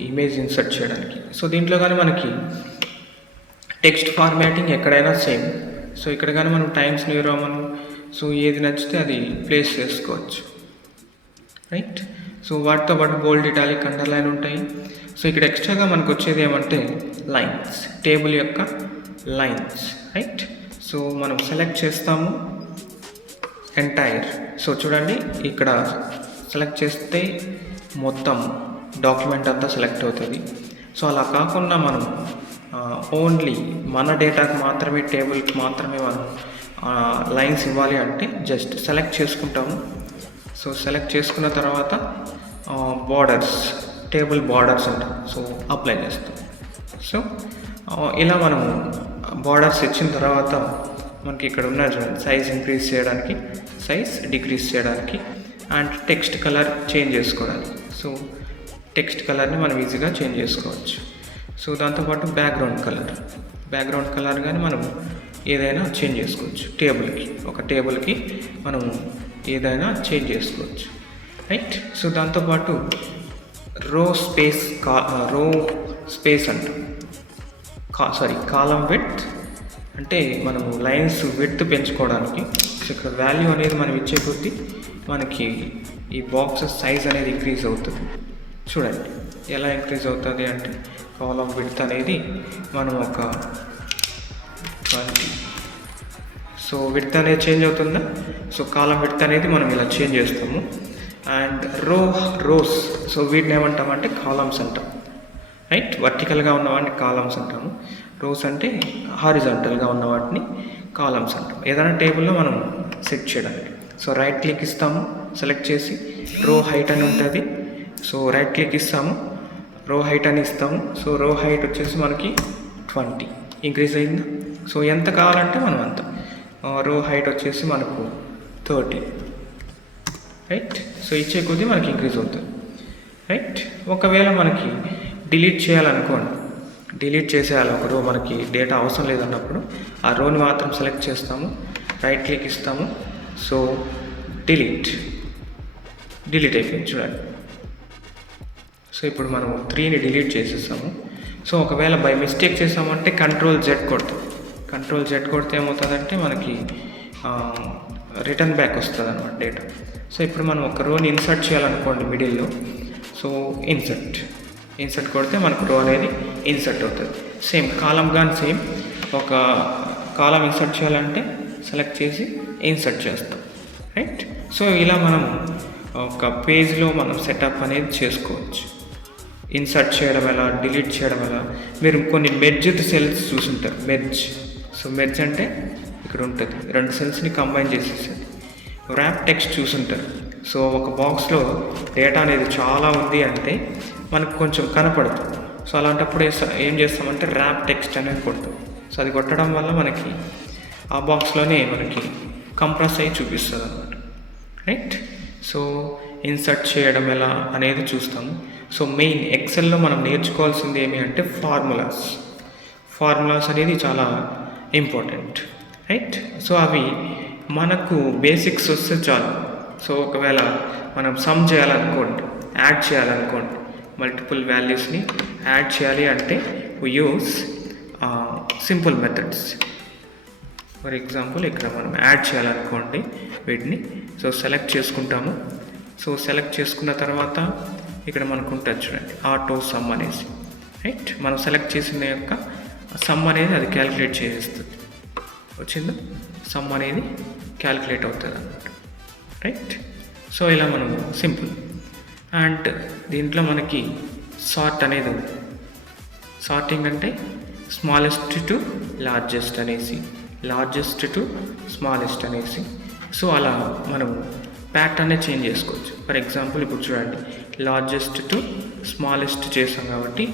image insert చేయడానికి. సో దీంట్లో కానీ మనకి టెక్స్ట్ ఫార్మాటింగ్ ఎక్కడైనా సేమ్. సో ఇక్కడ కానీ మనం టైమ్స్ న్యూ రోమన్ సో ఏది నచ్చితే అది ప్లేస్ చేసుకోవచ్చు, రైట్. సో వాటితో పాటు బోల్డ్, ఇటాలిక్, అండర్లైన్ ఉంటాయి. సో ఇక్కడ ఎక్స్ట్రాగా మనకు వచ్చేది ఏమంటే లైన్స్, టేబుల్ యొక్క లైన్స్, రైట్. సో మనం సెలెక్ట్ చేస్తాము ఎంటైర్. సో చూడండి ఇక్కడ సెలెక్ట్ చేస్తే మొత్తం డాక్యుమెంట్ అంతా సెలెక్ట్ అవుతుంది. సో అలా కాకుండా మనం ఓన్లీ మన డేటాకి మాత్రమే, టేబుల్కి మాత్రమే మనం లైన్స్ ఇవ్వాలి అంటే జస్ట్ సెలెక్ట్ చేసుకుంటాము. సో సెలెక్ట్ చేసుకున్న తర్వాత బార్డర్స్, టేబుల్ బార్డర్స్ అంటాం. సో అప్లై చేస్తాం. సో ఇలా మనము బార్డర్స్ ఇచ్చిన తర్వాత మనకి ఇక్కడ ఉన్న చూడండి, సైజ్ ఇంక్రీజ్ చేయడానికి, సైజ్ డిక్రీజ్ చేయడానికి అండ్ టెక్స్ట్ కలర్ చేంజ్ చేసుకోవడానికి. సో టెక్స్ట్ కలర్ని మనం ఈజీగా చేంజ్ చేసుకోవచ్చు. సో దాంతోపాటు బ్యాక్గ్రౌండ్ కలర్ కానీ మనం ఏదైనా చేంజ్ చేసుకోవచ్చు. ఒక టేబుల్కి మనం ఏదైనా చేంజ్ చేసుకోవచ్చు, రైట్. సో దాంతోపాటు రో స్పేస్ అంటాం, కాలం విడ్త్ అంటే మనము లైన్స్ విడ్త్ పెంచుకోవడానికి. సో ఇక్కడ వాల్యూ అనేది మనం ఇచ్చే కొద్దీ మనకి ఈ బాక్సెస్ సైజ్ అనేది ఇంక్రీజ్ అవుతుంది. చూడండి ఎలా ఇంక్రీజ్ అవుతుంది అంటే కాలం విడ్త్ అనేది మనం ఒక 20. సో విడ్త్ అనేది చేంజ్ అవుతుందా. సో కాలం విడ్త్ అనేది మనం ఇలా చేంజ్ చేస్తాము. అండ్ రోస్, సో వీటిని ఏమంటామంటే కాలమ్స్ అంటాం, రైట్. వర్టికల్గా ఉన్న వాటిని కాలమ్స్ అంటాము. రోస్ అంటే హారిజాంటల్గా ఉన్న వాటిని కాలమ్స్ అంటాం. ఏదైనా టేబుల్లో మనం సెట్ చేయడానికి. సో రైట్ క్లిక్ ఇస్తాము, సెలెక్ట్ చేసి రో హైట్ అని ఉంటుంది. సో రైట్ క్లిక్ ఇస్తాము, రో హైట్ అని ఇస్తాము. సో రో హైట్ వచ్చేసి మనకి 20 ఇంక్రీజ్ అయిందా. సో ఎంత కావాలంటే మనం అంత. రో హైట్ వచ్చేసి మనకు 30, రైట్. సో ఇచ్చే కొద్దీ మనకి ఇంక్రీజ్ అవుతుంది, రైట్. ఒకవేళ మనకి డిలీట్ చేయాలనుకోండి, డిలీట్ చేసేయాలి ఒక రో, మనకి డేటా అవసరం లేదన్నప్పుడు ఆ రోని మాత్రం సెలెక్ట్ చేస్తాము, రైట్ క్లిక్ ఇస్తాము. సో డిలీట్ అయిపోయింది చూడండి. సో ఇప్పుడు మనం 3ని డిలీట్ చేసేస్తాము. సో ఒకవేళ బై మిస్టేక్ చేసామంటే కంట్రోల్ జెడ్ కొడితే ఏమవుతుందంటే మనకి రిటర్న్ బ్యాక్ వస్తుంది అనమాట డేటా. సో ఇప్పుడు మనం ఒక రోని ఇన్సర్ట్ చేయాలనుకోండి మిడిల్లో. సో ఇన్సర్ట్ కొడితే మనకు రో అనేది ఇన్సర్ట్ అవుతుంది. సేమ్ కాలం కానీ సేమ్, ఒక కాలం ఇన్సర్ట్ చేయాలంటే సెలెక్ట్ చేసి ఇన్సర్ట్ చేస్తాం, రైట్. సో ఇలా మనం ఒక పేజ్లో మనం సెటప్ అనేది చేసుకోవచ్చు. ఇన్సర్ట్ చేయడం ఎలా, డిలీట్ చేయడం ఎలా. మీరు కొన్ని మెర్జ్డ్ సెల్స్ చూసుంటారు, సో మెర్జ్ అంటే ఇక్కడ ఉంటుంది, 2 సెల్స్ని కంబైన్ చేసేసేది. ర్యాప్ టెక్స్ట్ చూసుంటారు. సో ఒక బాక్స్లో డేటా అనేది చాలా ఉంది అంటే మనకు కొంచెం కనపడదు. సో అలాంటప్పుడు ఏం చేస్తామంటే ర్యాప్ టెక్స్ట్ అనేది కొడతాం. సో అది కొట్టడం వల్ల మనకి ఆ బాక్స్లోనే మనకి కంప్రెస్ అయ్యి చూపిస్తుంది అన్నమాట, రైట్. సో ఇన్సర్ట్ చేయడం ఎలా అనేది చూస్తాము. సో మెయిన్ ఎక్సెల్లో మనం నేర్చుకోవాల్సింది ఏమి అంటే ఫార్ములాస్ అనేది చాలా ఇంపార్టెంట్, రైట్. సో అవి మనకు బేసిక్స్ వస్తే చాలు. సో ఒకవేళ మనం సమ్ చేయాలనుకోండి, యాడ్ చేయాలనుకోండి, మల్టిపుల్ వాల్యూస్ని యాడ్ చేయాలి అంటే we use simple methods. For example ఇక్కడ మనం యాడ్ చేయాలనుకోండి వీటిని. సో సెలెక్ట్ చేసుకుంటాము. సో సెలెక్ట్ చేసుకున్న తర్వాత ఇక్కడ మనకు ఉంటుంది చూడండి ఆటో సమ్ అనేసి, రైట్. మనం సెలెక్ట్ చేసిన యొక్క సమ్ అనేది అది క్యాలిక్యులేట్ చేసేస్తుంది. వచ్చిందా, సమ్ అనేది క్యాలిక్యులేట్ అవుతుంది అన్నమాట, రైట్. సో ఇలా మనం సింపుల్. అండ్ దీంట్లో మనకి సార్ట్ అనేది ఉంది. సార్టింగ్ అంటే స్మాలెస్ట్ టు లార్జెస్ట్ అనేసి, లార్జెస్ట్ టు స్మాలెస్ట్ అనేసి. సో అలా మనం ప్యాటర్న్ చేంజ్ చేసుకోవచ్చు. ఫర్ ఎగ్జాంపుల్ ఇప్పుడు చూడండి, లార్జెస్ట్ టు స్మాలెస్ట్ చేసాం కాబట్టి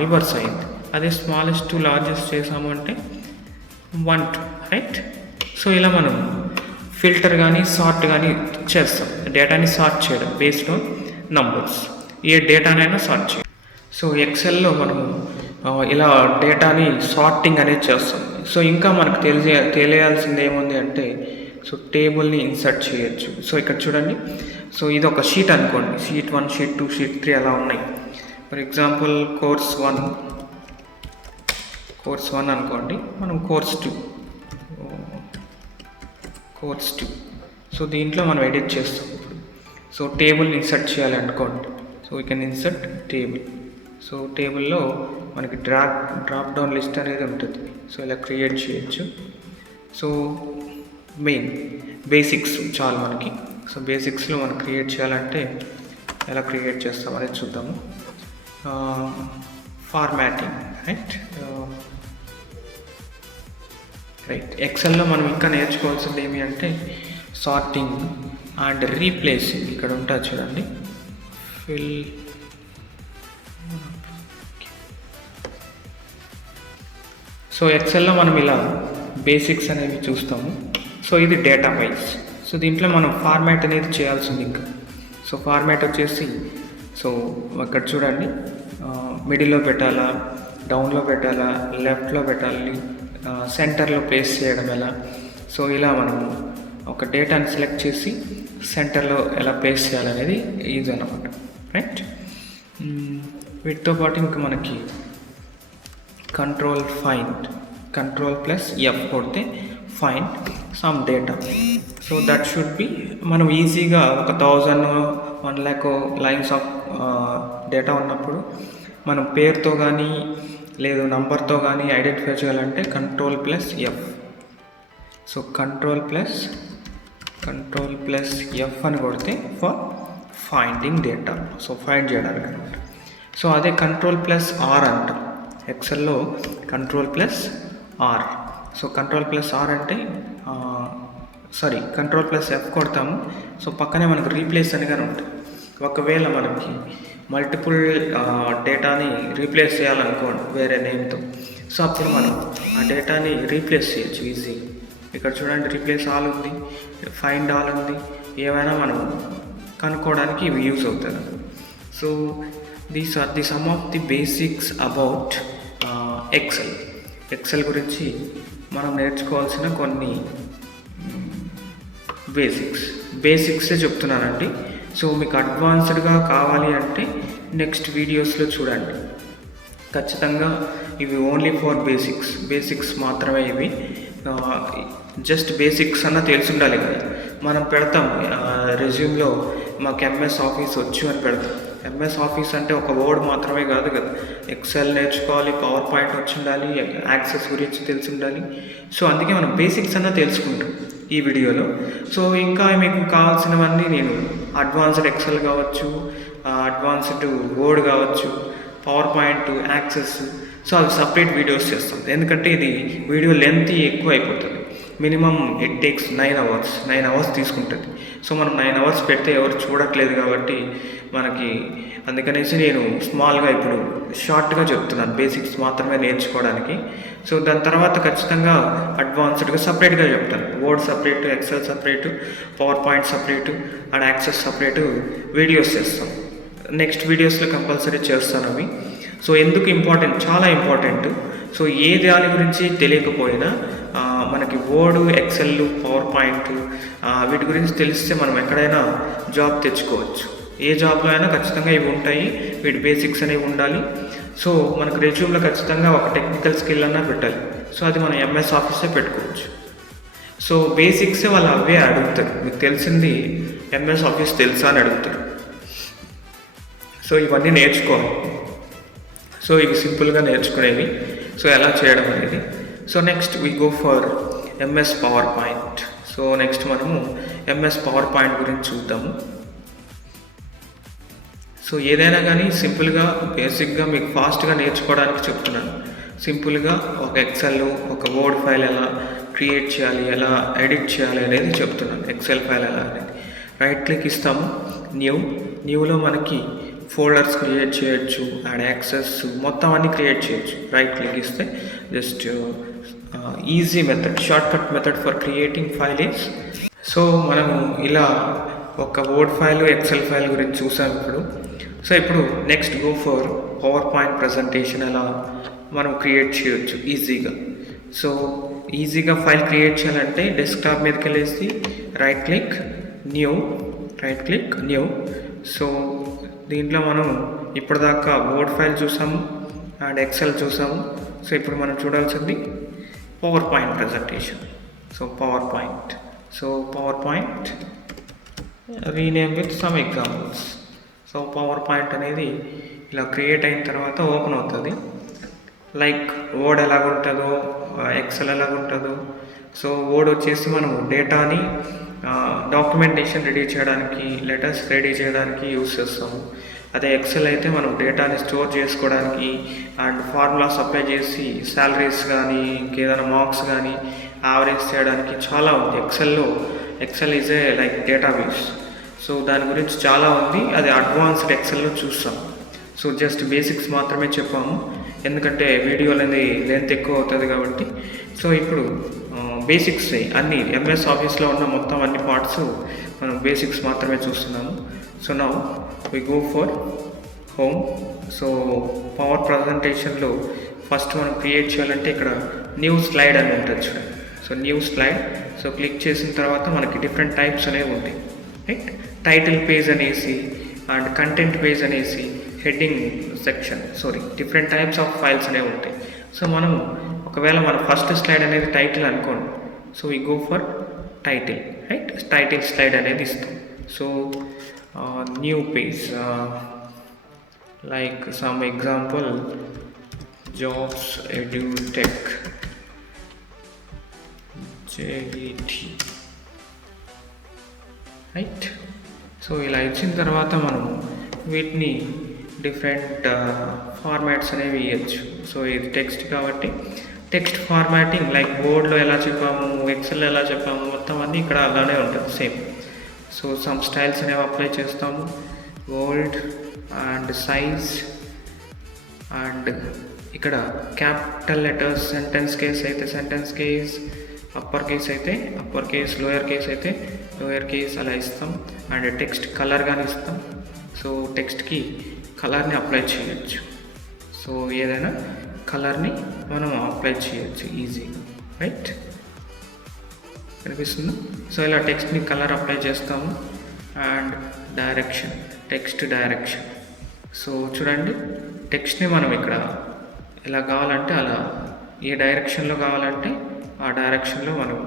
రివర్స్ అయింది. అదే స్మాలెస్ట్ టు లార్జెస్ట్ చేసాము అంటే 1 to, రైట్. సో ఇలా మనం ఫిల్టర్ కానీ సార్ట్ కానీ చేస్తాం. డేటాని సార్ట్ చేయడం బేస్డ్ ఆన్ నంబర్స్, ఏ డేటానైనా సార్ట్ చేయడం. సో ఎక్సెల్లో మనము ఇలా డేటాని సార్టింగ్ అనేది చేస్తాం. సో ఇంకా మనకు తెలియాల్సింది ఏముంది అంటే సో టేబుల్ని ఇన్సర్ట్ చేయొచ్చు. సో ఇక్కడ చూడండి, సో ఇది ఒక షీట్ అనుకోండి, షీట్ 1, షీట్ 2, షీట్ 3 అలా ఉన్నాయి. ఫర్ ఎగ్జాంపుల్ కోర్స్ 1 అనుకోండి, మనం కోర్స్ 2. సో దీంట్లో మనం ఎడిట్ చేస్తాం ఇప్పుడు. సో టేబుల్ని ఇన్సర్ట్ చేయాలి అనుకోండి. So we can insert table. So టేబుల్లో మనకి డ్రాప్ డౌన్ లిస్ట్ అనేది ఉంటుంది. సో ఇలా క్రియేట్ చేయొచ్చు. సో మెయిన్ బేసిక్స్ చాలు మనకి. సో బేసిక్స్లో మనం క్రియేట్ చేయాలంటే ఎలా క్రియేట్ చేస్తాం అనేది చూద్దాము. Formatting, right. ఎక్సెల్లో మనం ఇంకా నేర్చుకోవాల్సింది ఏమి అంటే సార్టింగ్ అండ్ రీప్లేసింగ్. ఇక్కడ ఉంటుంది చూడండి, ఫిల్. సో ఎక్సెల్లో మనం ఇలా బేసిక్స్ అనేవి చూస్తాము. సో ఇది డేటా వైజ్. సో దీంట్లో మనం ఫార్మాట్ అనేది చేయాల్సింది ఇంకా. సో ఫార్మాట్ వచ్చేసి సో అక్కడ చూడండి, మిడిల్లో పెట్టాలా, డౌన్లో పెట్టాలా, లెఫ్ట్లో పెట్టాలి, సెంటర్లో ప్లేస్ చేయడం ఎలా. సో ఇలా మనం ఒక డేటాని సెలెక్ట్ చేసి సెంటర్లో ఎలా ప్లేస్ చేయాలనేది ఈజీ అనమాట, రైట్. వీటితో పాటు ఇంకా మనకి కంట్రోల్ ప్లస్ ఎఫ్ కొడితే find some data. So that should be మనం ఈజీగా ఒక 1000 1 lakh లైన్స్ ఆఫ్ డేటా ఉన్నప్పుడు మనం పేరుతో కానీ లేదు నంబర్తో కానీ ఐడెంటిఫై చేయాలంటే control plus F. So control plus F అని కొడితే for finding data, so find చేయడానికి అనమాట. సో అదే కంట్రోల్ ప్లస్ ఆర్ అంటాం ఎక్సెల్లో, control plus R. So control plus R అంటే కంట్రోల్ ప్లస్ ఎఫ్ కొడతాము. సో పక్కనే మనకు రీప్లేస్ అని కానీ ఉంటుంది. ఒకవేళ మనకి మల్టిపుల్ డేటాని రీప్లేస్ చేయాలనుకోండి వేరే నేమ్తో, సో అప్పుడు మనం ఆ డేటాని రీప్లేస్ చేయొచ్చు ఈజీగా. ఇక్కడ చూడండి, రీప్లేస్ ఆల్ ఉంది, ఫైండ్ ఆల్ ఉంది, ఏమైనా మనం కనుక్కోవడానికి ఇవి యూజ్ అవుతుంది. So these are the some of the basics about Excel గురించి మనం నేర్చుకోవాల్సిన కొన్ని బేసిక్సే చెప్తున్నానండి. సో మీకు అడ్వాన్స్డ్గా కావాలి అంటే నెక్స్ట్ వీడియోస్లో చూడండి. ఖచ్చితంగా ఇవి ఓన్లీ ఫర్ బేసిక్స్ మాత్రమే. ఇవి జస్ట్ బేసిక్స్ అన్న తెలిసి ఉండాలి కదా. మనం పెడతాం రెజ్యూమ్లో మాకు ఎంఎస్ ఆఫీస్ వచ్చు అని పెడతాం. ఎంఎస్ ఆఫీస్ అంటే ఒక వర్డ్ మాత్రమే కాదు కదా, ఎక్సెల్ నేర్చుకోవాలి, పవర్ పాయింట్ వచ్చి ఉండాలి, యాక్సెస్ గురించి తెలిసి ఉండాలి. సో అందుకే మనం బేసిక్స్ అన్న తెలుసుకుంటాం ఈ వీడియోలో. సో ఇంకా మీకు కావాల్సినవన్నీ నేను అడ్వాన్స్డ్ ఎక్సెల్ కావచ్చు, అడ్వాన్స్డ్ వర్డ్ కావచ్చు, పవర్ పాయింట్, యాక్సెస్, సో అవి సపరేట్ వీడియోస్ చేస్తాం. ఎందుకంటే ఇది వీడియో లెంత్ ఎక్కువ అయిపోతుంది. మినిమం ఇట్ టేక్స్ 9 hours తీసుకుంటుంది. సో మనం 9 hours పెడితే ఎవరు చూడట్లేదు కాబట్టి మనకి అందుకనేసి నేను స్మాల్గా ఇప్పుడు షార్ట్గా చెప్తున్నాను, బేసిక్స్ మాత్రమే నేర్చుకోవడానికి. సో దాని తర్వాత ఖచ్చితంగా అడ్వాన్స్డ్గా సపరేట్గా చెప్తాను. Word separate, Excel separate, PowerPoint separate and Access separate videos చేస్తాం. నెక్స్ట్ వీడియోస్లో కంపల్సరీ చేస్తాను అవి. సో ఎందుకు ఇంపార్టెంట్, చాలా ఇంపార్టెంట్. సో ఏ దాని గురించి తెలియకపోయినా మనకి వర్డ్, ఎక్సెల్, పవర్ పాయింట్ వీటి గురించి తెలిస్తే మనం ఎక్కడైనా జాబ్ తెచ్చుకోవచ్చు. ఏ జాబ్లో అయినా ఖచ్చితంగా ఇవి ఉంటాయి, వీటి బేసిక్స్ అనేవి ఉండాలి. సో మనకు రెజ్యూమ్లో ఖచ్చితంగా ఒక టెక్నికల్ స్కిల్ అన్నా పెట్టాలి. సో అది మనం ఎంఎస్ ఆఫీసే పెట్టుకోవచ్చు. సో బేసిక్సే వాళ్ళు అవే అడుగుతారు, మీకు తెలిసింది ఎంఎస్ ఆఫీస్ తెలుసా అని అడుగుతారు. సో ఇవన్నీ నేర్చుకోవాలి. సో ఇవి సింపుల్గా నేర్చుకునేవి. సో ఎలా చేయడం అనేది. So next we go for MS power point. So next మనము ఎంఎస్ పవర్ పాయింట్ గురించి చూద్దాము. సో ఏదైనా కానీ సింపుల్గా బేసిక్గా మీకు ఫాస్ట్గా నేర్చుకోవడానికి చెప్తున్నాను. సింపుల్గా ఒక ఎక్సెల్, ఒక వర్డ్ ఫైల్ ఎలా క్రియేట్ చేయాలి, ఎలా ఎడిట్ చేయాలి అనేది చెప్తున్నాను. ఎక్సెల్ ఫైల్ ఎలా అనేది రైట్ క్లిక్ ఇస్తాము, న్యూలో మనకి ఫోల్డర్స్ క్రియేట్ చేయొచ్చు, అండ్ యాక్సెస్ మొత్తం అన్నీ క్రియేట్ చేయొచ్చు. రైట్ క్లిక్ ఇస్తే just easy method, shortcut method for creating file is. So మనము ఇలా ఒక వర్డ్ ఫైల్, ఎక్సెల్ ఫైల్ గురించి చూసాం ఇప్పుడు. సో ఇప్పుడు next go for power point presentation ఎలా మనం క్రియేట్ చేయొచ్చు ఈజీగా. సో ఈజీగా ఫైల్ క్రియేట్ చేయాలంటే డెస్క్టాప్ మీదకి వెళ్ళేసి రైట్ క్లిక్ న్యూ. సో దీంట్లో మనం ఇప్పటిదాకా వర్డ్ ఫైల్ చూసాము అండ్ ఎక్సెల్ చూసాము. సో ఇప్పుడు మనం చూడాల్సింది PowerPoint presentation. So PowerPoint rename with some examples. So PowerPoint అనేది ఇలా క్రియేట్ అయిన తర్వాత ఓపెన్ అవుతుంది. లైక్ వర్డ్ ఎలాగుంటుందో, ఎక్సెల్ ఎలాగుంటుందో. సో వర్డ్ వచ్చేసి మనం డేటాని డాక్యుమెంటేషన్ రెడీ చేయడానికి, లెటర్స్ రెడీ చేయడానికి యూస్ చేస్తాము. అదే ఎక్సెల్ అయితే మనం డేటాని స్టోర్ చేసుకోవడానికి అండ్ ఫార్ములాస్ అప్లై చేసి శాలరీస్ కానీ ఇంకేదైనా మార్క్స్ కానీ యావరేజ్ చేయడానికి చాలా ఉంది ఎక్సెల్లో. Excel is a like database. So దాని గురించి చాలా ఉంది, అది అడ్వాన్స్డ్ ఎక్సెల్లో చూస్తాం. సో జస్ట్ బేసిక్స్ మాత్రమే చెప్పాము, ఎందుకంటే వీడియో అనేది లెంత్ ఎక్కువ అవుతుంది కాబట్టి. సో ఇప్పుడు బేసిక్స్ అన్ని ఎంఎస్ ఆఫీస్లో ఉన్న మొత్తం అన్ని పార్ట్స్ మనం బేసిక్స్ మాత్రమే చూస్తున్నాము. So now we go for home. So power ప్రజెంటేషన్లో ఫస్ట్ మనం క్రియేట్ చేయాలంటే ఇక్కడ న్యూ స్లైడ్ అని ఉంటుంది చూడండి. So new slide, so click చేసిన తర్వాత మనకి డిఫరెంట్ టైప్స్ అనేవి ఉంటాయి, రైట్. టైటిల్ పేజ్ అనేసి అండ్ కంటెంట్ పేజ్ అనేసి heading section, different types of files అనేవి ఉంటాయి. సో మనము ఒకవేళ మన ఫస్ట్ స్లైడ్ అనేది టైటిల్ అనుకోండి, so we go for title, right. Title slide అనేది ఇస్తాం. So new page, like some example jobs edutech JET, right. So ఇలా ఇచ్చిన తర్వాత మనం వీటిని డిఫరెంట్ ఫార్మాట్స్ అనేవి ఇవ్వచ్చు. సో ఇది టెక్స్ట్ కాబట్టి టెక్స్ట్ ఫార్మాటింగ్ లైక్ వర్డ్లో ఎలా చెప్పాము, ఎక్సెల్లో ఎలా చెప్పాము, మొత్తం అన్నీ ఇక్కడ అలానే ఉంటుంది సేమ్. సో సమ్ స్టైల్స్ అనేవి అప్లై చేస్తాము, బోల్డ్ అండ్ సైజ్, అండ్ ఇక్కడ క్యాపిటల్ లెటర్స్ సెంటెన్స్ కేస్ అయితే సెంటెన్స్ కేస్, అప్పర్ కేస్ అయితే అప్పర్ కేస్, లోయర్ కేస్ అయితే లోయర్ కేస్ అలా ఇస్తాం. అండ్ టెక్స్ట్ కలర్ కానీ ఇస్తాం. సో టెక్స్ట్కి కలర్ని అప్లై చేయొచ్చు. సో ఏదైనా కలర్ని మనం అప్లై చేయొచ్చు ఈజీగా, రైట్. కనిపిస్తుంది. సో ఇలా టెక్స్ట్ని కలర్ అప్లై చేస్తాము. And direction, text direction. So చూడండి, టెక్స్ట్ని మనం ఇక్కడ ఎలా కావాలంటే అలా, ఏ డైరెక్షన్లో కావాలంటే ఆ డైరెక్షన్లో మనం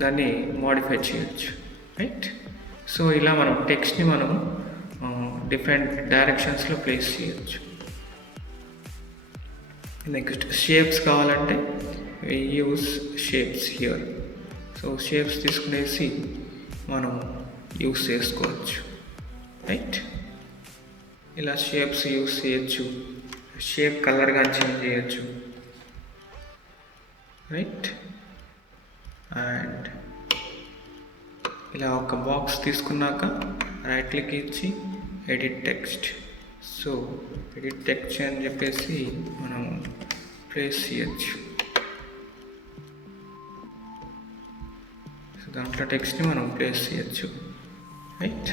దాన్ని మోడిఫై చేయొచ్చు, రైట్. సో ఇలా మనం టెక్స్ట్ని మనం డిఫరెంట్ డైరెక్షన్స్లో ప్లేస్ చేయొచ్చు. నెక్స్ట్ షేప్స్ కావాలంటే use shapes here. So shapes తీసుకునేసి మనం యూస్ చేసుకోవచ్చు, రైట్. ఇలా షేప్స్ యూస్ చేయొచ్చు. షేప్ కలర్ కానీ చేంజ్ చేయొచ్చు, రైట్. అండ్ ఇలా ఒక బాక్స్ తీసుకున్నాక రైట్ క్లిక్ ఇచ్చి edit text. So edit text అని చెప్పేసి మనం ప్లేస్ చేయొచ్చు. సో దాంట్లో టెక్స్ట్ని మనం ప్లేస్ చేయొచ్చు, రైట్.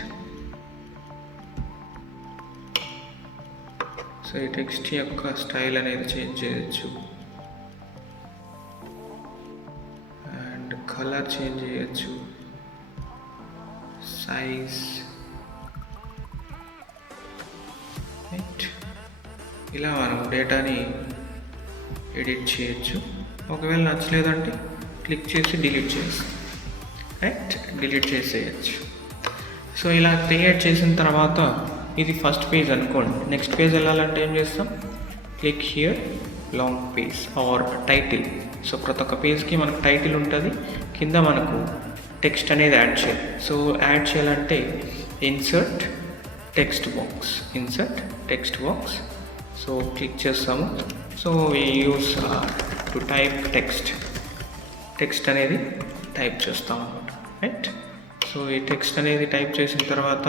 సో ఈ టెక్స్ట్ యొక్క స్టైల్ అనేది చేంజ్ చేయొచ్చు. అండ్ కలర్ చేంజ్ చేయొచ్చు, సైజ్, రైట్. ఇలా మనం డేటాని ఎడిట్ చేయొచ్చు. ఒకవేళ నచ్చలేదంటే క్లిక్ చేసి డిలీట్ చేస్తాం, రైట్. డిలీట్ చేసేయచ్చు. సో ఇలా క్రియేట్ చేసిన తర్వాత ఇది ఫస్ట్ పేజ్ అనుకోండి. నెక్స్ట్ పేజ్ వెళ్ళాలంటే ఏం చేస్తాం, click here long page or title. So ప్రతి ఒక్క పేజ్కి మనకు టైటిల్ ఉంటుంది, కింద మనకు టెక్స్ట్ అనేది యాడ్ చేయాలి. సో యాడ్ చేయాలంటే insert text box, insert text box. So click చేస్తాము. So we use to type text అనేది టైప్ చేస్తాం అన్నమాట, రైట్. సో ఈ టెక్స్ట్ అనేది టైప్ చేసిన తర్వాత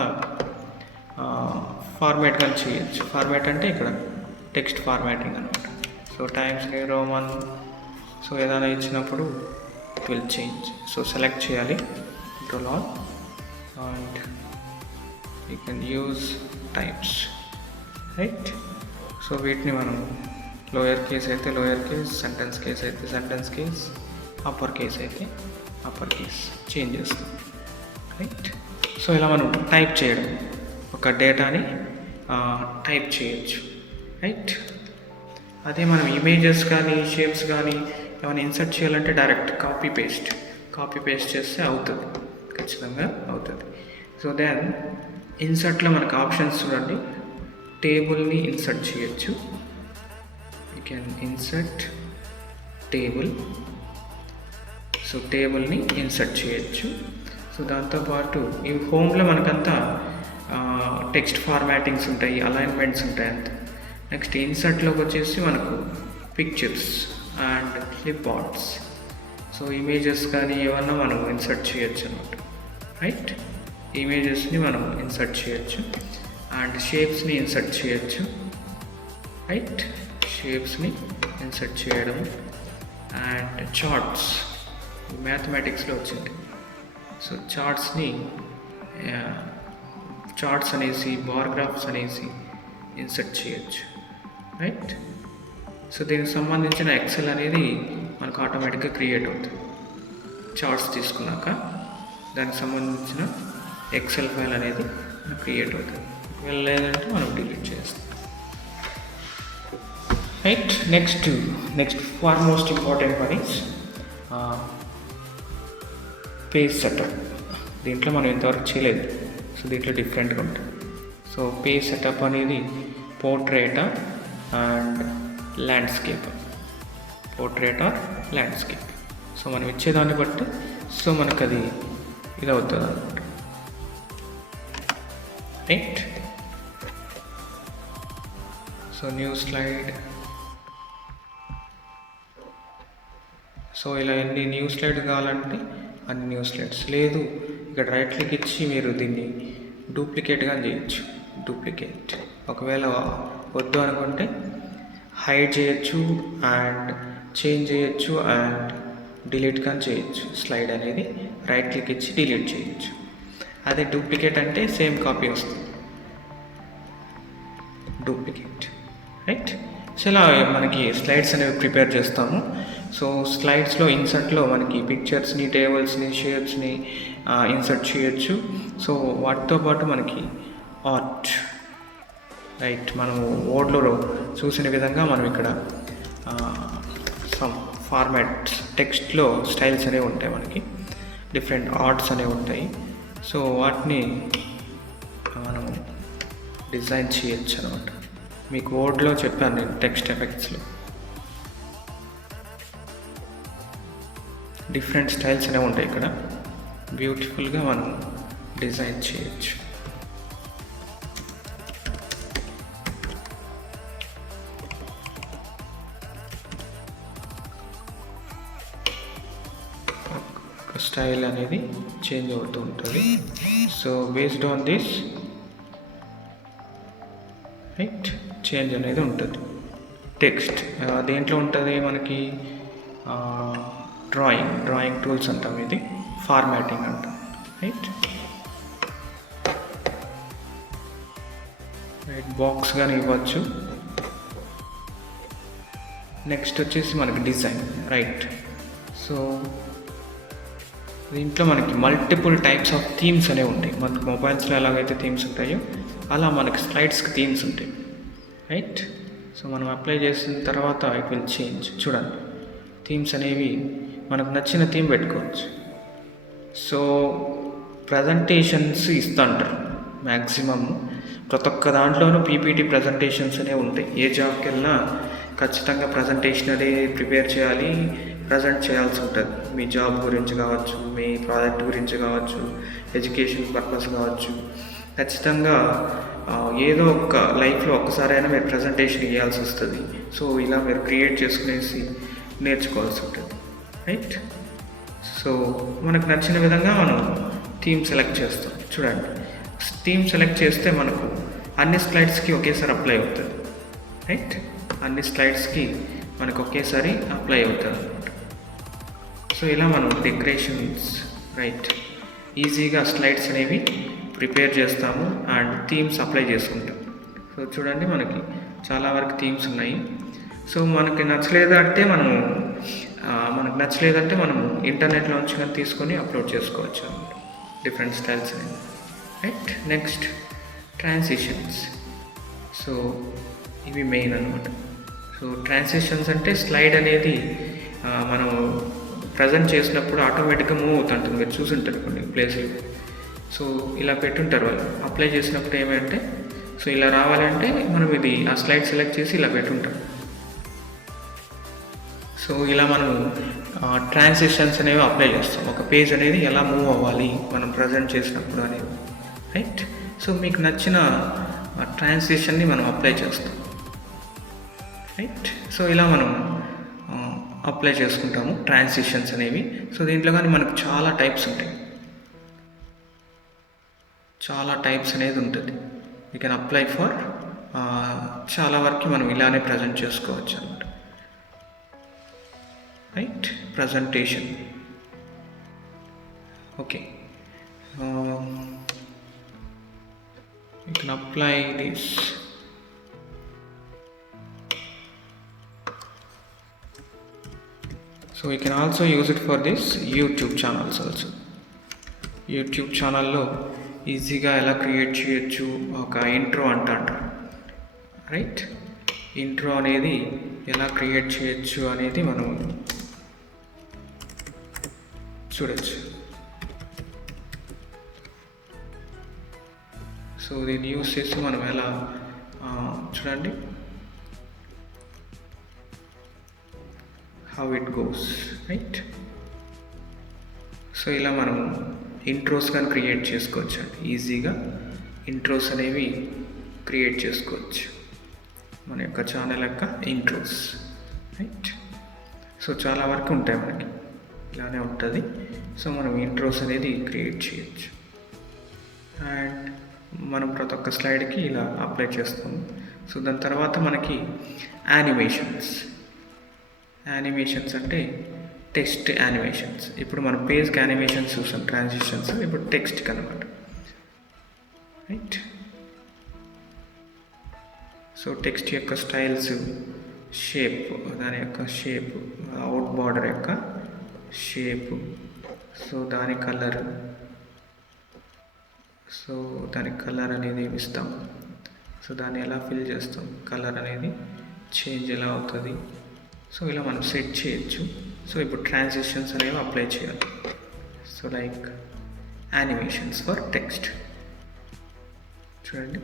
ఫార్మాట్ కానీ చేయొచ్చు. ఫార్మాట్ అంటే ఇక్కడ టెక్స్ట్ ఫార్మాటింగ్ అనమాట. So Times New Roman, so ఏదైనా ఇచ్చినప్పుడు it will change. So select చేయాలి, control all, and you can use types, right. So వీటిని మనం లోయర్ కేస్ అయితే లోయర్ కేస్, సెంటెన్స్ కేస్ అయితే సెంటెన్స్ కేస్, అప్పర్ కేస్ అయితే upper case change చేస్తాం, right. So ఇలా మనం టైప్ చేయడం, ఒక డేటాని టైప్ చేయొచ్చు, రైట్. అదే మనం ఇమేజెస్ కానీ షేప్స్ కానీ ఏమైనా ఇన్సర్ట్ చేయాలంటే డైరెక్ట్ కాపీ పేస్ట్ చేస్తే అవుతుంది, ఖచ్చితంగా అవుతుంది. సో దెన్ ఇన్సర్ట్లో మనకు ఆప్షన్స్ చూడండి. టేబుల్ని ఇన్సర్ట్ చేయొచ్చు. You can insert table. So టేబుల్ని ఇన్సర్ట్ చేయొచ్చు. సో దాంతోపాటు ఈ హోమ్లో మనకంతా టెక్స్ట్ ఫార్మాటింగ్స్ ఉంటాయి, అలైన్మెంట్స్ ఉంటాయి అంతే. నెక్స్ట్ ఇన్సర్ట్లోకి వచ్చేసి మనకు pictures and clip arts. So images కానీ ఏమన్నా మనం ఇన్సర్ట్ చేయొచ్చు అనమాట, రైట్. ఇమేజెస్ని మనం ఇన్సర్ట్ చేయొచ్చు అండ్ షేప్స్ని ఇన్సర్ట్ చేయొచ్చు, రైట్. షేప్స్ని ఇన్సర్ట్ చేయడం అండ్ చార్ట్స్ మ్యాథమెటిక్స్లో వచ్చింది. సో చార్ట్స్ని చార్ట్స్ అనేసి బార్ గ్రాఫ్స్ అనేసి ఇన్సర్ట్ చేయొచ్చు, రైట్. సో దీనికి సంబంధించిన ఎక్సెల్ అనేది మనకు ఆటోమేటిక్గా క్రియేట్ అవుతుంది. చార్ట్స్ తీసుకున్నాక దానికి సంబంధించిన ఎక్సెల్ ఫైల్ అనేది క్రియేట్ అవుతుంది. లేదంటే మనం డిలీట్ చేస్తాం, right. Next far most important one is page setup. దీంట్లో మనం ఇంతవరకు చేయలేదు, సో దీంట్లో డిఫరెంట్గా ఉంటుంది. సో పేజ్ సెటప్ అనేది పోర్ట్రేట్ అండ్ ల్యాండ్స్కేప్, సో మనం ఇచ్చేదాన్ని బట్టి సో మనకు అది ఇది అవుతుంది అన్నమాట, right. So new slide. So ఇలా ఎన్ని న్యూ స్లైడ్ కావాలంటే అన్ని న్యూ స్లైడ్స్. లేదు ఇక్కడ రైట్ క్లిక్ ఇచ్చి మీరు దీన్ని డూప్లికేట్గా చేయొచ్చు. డూప్లికేట్ ఒకవేళ వద్దు అనుకుంటే హైడ్ చేయొచ్చు అండ్ చేంజ్ చేయొచ్చు అండ్ డిలీట్ కానీ చేయొచ్చు. స్లైడ్ అనేది రైట్ క్లిక్ ఇచ్చి డిలీట్ చేయొచ్చు. అదే డూప్లికేట్ అంటే సేమ్ కాపీ వస్తుంది, డూప్లికేట్, రైట్. సో ఇలా మనకి స్లైడ్స్ అనేవి ప్రిపేర్ చేస్తాము. సో స్లైడ్స్లో ఇన్సర్ట్లో మనకి పిక్చర్స్ని, టేబుల్స్ని, షేప్స్ని ఇన్సర్ట్ చేయొచ్చు. సో వాటితో పాటు మనకి ఆర్ట్, రైట్. మనం వర్డ్లో చూసిన విధంగా మనం ఇక్కడ సమ్ ఫార్మాట్స్ టెక్స్ట్లో స్టైల్స్ అనేవి ఉంటాయి, మనకి డిఫరెంట్ ఆర్ట్స్ అనేవి ఉంటాయి. సో వాటిని మనం డిజైన్ చేయొచ్చు అనమాట. మీకు వర్డ్లో చెప్పాను నేను, టెక్స్ట్ ఎఫెక్ట్స్లో డిఫరెంట్ స్టైల్స్ అనేవి ఉంటాయి. ఇక్కడ బ్యూటిఫుల్గా మనం డిజైన్ చేయొచ్చు. స్టైల్ అనేది చేంజ్ అవుతూ ఉంటుంది. So based on this, right, change అనేది ఉంటుంది. టెక్స్ట్ దేంట్లో ఉంటుంది మనకి డ్రాయింగ్ టూల్స్ అంటాం, ఇది ఫార్మాటింగ్ అంటాం, రైట్. బాక్స్ కానీ ఇవ్వచ్చు. నెక్స్ట్ వచ్చేసి మనకి డిజైన్, రైట్. సో దీంట్లో మనకి మల్టిపుల్ టైప్స్ ఆఫ్ థీమ్స్ అనేవి ఉంటాయి. మనకి మొబైల్స్లో ఎలాగైతే థీమ్స్ ఉంటాయో అలా మనకి స్లైడ్స్కి థీమ్స్ ఉంటాయి, రైట్. సో మనం అప్లై చేసిన తర్వాత ఇట్ విల్ చేంజ్. చూడండి, థీమ్స్ అనేవి మనకు నచ్చిన థీమ్ పెట్టుకోవచ్చు. సో ప్రజెంటేషన్స్ ఇస్తుంటారు మ్యాక్సిమమ్ ప్రతి ఒక్క దాంట్లోనూ పీపీటీ ప్రజెంటేషన్స్ అనేవి ఉంటాయి. ఏ జాబ్కి వెళ్ళినా ఖచ్చితంగా ప్రజెంటేషన్ అనేది ప్రిపేర్ చేయాలి, ప్రజెంట్ చేయాల్సి ఉంటుంది. మీ జాబ్ గురించి కావచ్చు, మీ ప్రాజెక్ట్ గురించి కావచ్చు, ఎడ్యుకేషన్ పర్పస్ కావచ్చు, ఖచ్చితంగా ఏదో ఒక లైఫ్లో ఒక్కసారైనా మీరు ప్రజెంటేషన్ ఇవ్వాల్సి వస్తుంది. సో ఇలా మీరు క్రియేట్ చేసుకునేసి నేర్చుకోవాల్సి ఉంటుంది, రైట్. సో మనకు నచ్చిన విధంగా మనం థీమ్ సెలెక్ట్ చేస్తాం. చూడండి, థీమ్ సెలెక్ట్ చేస్తే మనకు అన్ని స్లైడ్స్కి ఒకేసారి అప్లై అవుతుంది, రైట్. అన్ని స్లైడ్స్కి మనకు ఒకేసారి అప్లై అవుతుంది అన్నమాట. సో ఇలా మనం డెకరేషన్స్, రైట్, ఈజీగా స్లైడ్స్ అనేవి ప్రిపేర్ చేస్తాము అండ్ థీమ్స్ అప్లై చేసుకుంటాం. సో చూడండి, మనకి చాలా వరకు థీమ్స్ ఉన్నాయి. సో మనకు నచ్చలేదంటే మనము ఇంటర్నెట్లోంచి కానీ తీసుకొని అప్లోడ్ చేసుకోవచ్చు అన్నమాట, డిఫరెంట్ స్టైల్స్ అనేవి, రైట్. Next transitions. సో ఇవి మెయిన్ అనమాట. సో ట్రాన్సిషన్స్ అంటే స్లైడ్ అనేది మనం ప్రజెంట్ చేసినప్పుడు ఆటోమేటిక్గా మూవ్ అవుతుంటుంది. మీరు చూసుంటారు కొన్ని ప్లేస్లు. సో ఇలా పెట్టుంటారు వాళ్ళు. అప్లై చేసినప్పుడు ఏమంటే, సో ఇలా రావాలంటే మనం ఇది ఆ స్లైడ్ సెలెక్ట్ చేసి ఇలా పెట్టుంటాం. సో ఇలా మనం ట్రాన్సిషన్స్ అనేవి అప్లై చేస్తాం. ఒక పేజ్ అనేది ఎలా మూవ్ అవ్వాలి మనం ప్రజెంట్ చేసినప్పుడు అనేది, రైట్. సో మీకు నచ్చిన ట్రాన్సిషన్ని మనం అప్లై చేస్తాం, రైట్. సో ఇలా మనం అప్లై చేసుకుంటాము ట్రాన్సిషన్స్ అనేవి. సో దీంట్లో కానీ మనకు చాలా టైప్స్ ఉంటాయి, చాలా టైప్స్ అనేది ఉంటుంది. యూ కెన్ అప్లై ఫర్ చాలా వరకు మనం ఇలానే ప్రజెంట్ చేసుకోవచ్చు అన్నమాట, right? Presentation. Okay, you can apply this. So we can also use it for this YouTube channels also. YouTube ఛానల్లో ఈజీగా ఎలా క్రియేట్ చేయొచ్చు, ఒక ఇంట్రో అంటారు రైట్. ఇంట్రో అనేది ఎలా క్రియేట్ చేయొచ్చు అనేది మనం చూడొచ్చు. సో దీన్ని యూస్ చేసి మనం ఎలా చూడండి how it goes right. So ఇలా మనం ఇంట్రోస్ కానీ క్రియేట్ చేసుకోవచ్చు అండి. ఈజీగా ఇంట్రోస్ అనేవి క్రియేట్ చేసుకోవచ్చు మన యొక్క ఛానల్ యొక్క ఇంట్రోస్ రైట్. సో చాలా వరకు ఉంటాయి మనకి, ఇలానే ఉంటుంది. సో మనం ఇంట్రోస్ అనేది క్రియేట్ చేయొచ్చు. అండ్ మనం ప్రతి ఒక్క స్లైడ్కి ఇలా అప్లై చేస్తాము. సో దాని తర్వాత మనకి యానిమేషన్స్ అంటే టెక్స్ట్ యానిమేషన్స్. ఇప్పుడు మనం పేజ్కి యానిమేషన్స్ చూసాం, ట్రాన్సిషన్స్. ఇప్పుడు టెక్స్ట్కి అనమాట రైట్. సో టెక్స్ట్ యొక్క స్టైల్స్, షేప్, దాని యొక్క షేప్, అవుట్ బార్డర్ యొక్క షేప్, సో దాని కలర్, సో దానికి కలర్ అనేది ఏమి ఇస్తాం, సో దాన్ని ఎలా ఫిల్ చేస్తాం, కలర్ అనేది చేంజ్ ఎలా అవుతుంది. సో ఇలా మనం సెట్ చేయొచ్చు. సో ఇప్పుడు ట్రాన్సిషన్స్ అనేవి అప్లై చేయాలి. So like animations for text చూడండి.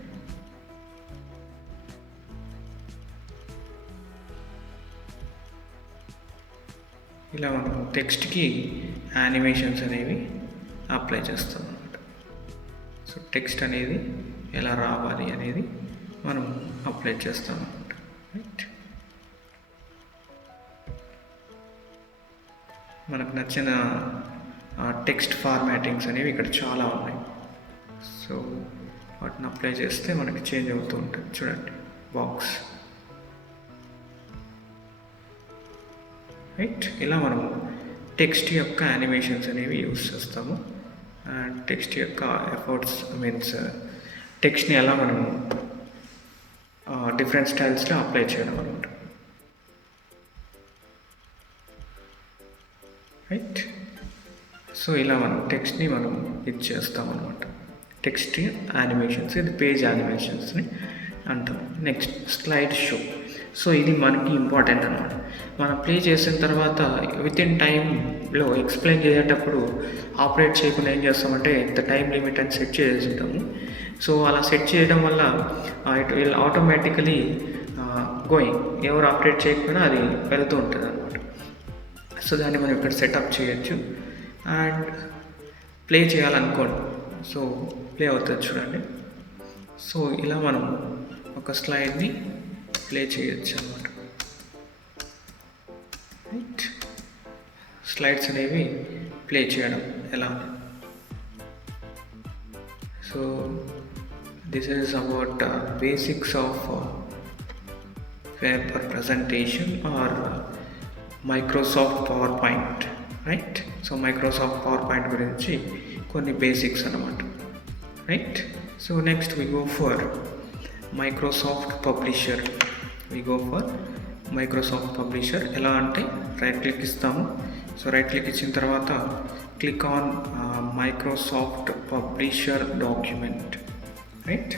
ఇలా మనం టెక్స్ట్కి యానిమేషన్స్ అనేవి అప్లై చేస్తాం అన్నమాట. సో టెక్స్ట్ అనేది ఎలా రావాలి అనేది మనం అప్లై చేస్తాం అన్నమాట రైట్. మనకు నచ్చిన టెక్స్ట్ ఫార్మాటింగ్స్ అనేవి ఇక్కడ చాలా ఉన్నాయి. సో వాటిని అప్లై చేస్తే మనకి చేంజ్ అవుతూ ఉంటుంది చూడండి. Box right. ఇలా మనము టెక్స్ట్ యొక్క యానిమేషన్స్ అనేవి యూస్ చేస్తాము. అండ్ టెక్స్ట్ యొక్క ఎఫర్ట్స్ మీన్స్ టెక్స్ట్ని ఎలా మనము డిఫరెంట్ స్టైల్స్లో అప్లై చేయడం అనమాట రైట్. సో ఇలా మనం టెక్స్ట్ని మనం ఇది చేస్తాం అనమాట. టెక్స్ట్ యానిమేషన్స్, ఇది పేజ్ యానిమేషన్స్ని అంటాం. Next slide show. సో ఇది మనకి ఇంపార్టెంట్ అనమాట. మనం ప్లే చేసిన తర్వాత విత్ ఇన్ టైంలో ఎక్స్ప్లెయిన్ చేసేటప్పుడు ఆపరేట్ చేయకుండా ఏం చేస్తామంటే ఇంత టైం లిమిట్ అని సెట్ చేసి ఉంటాము. సో అలా సెట్ చేయడం వల్ల ఇట్ విల్ ఆటోమేటికలీ గోయింగ్, ఎవరు ఆపరేట్ చేయకపోయినా అది వెళ్తూ ఉంటుంది అనమాట. సో దాన్ని మనం ఇక్కడ సెటప్ చేయొచ్చు. అండ్ ప్లే చేయాలనుకోండి, సో ప్లే అవుతుంది చూడండి. సో ఇలా మనం ఒక స్లైడ్ని ప్లే చేయొచ్చు అన్నమాట రైట్. స్లైడ్స్ అనేవి ప్లే చేయడం ఎలా. So this is about basics of paper presentation or Microsoft PowerPoint right. So Microsoft PowerPoint గురించి కొన్ని బేసిక్స్ అన్నమాట right. So next we go for Microsoft Publisher. Microsoft Publisher ఎలా అంటే right click ఇస్తాము. So right click ఇచ్చిన తర్వాత click on Microsoft Publisher document right.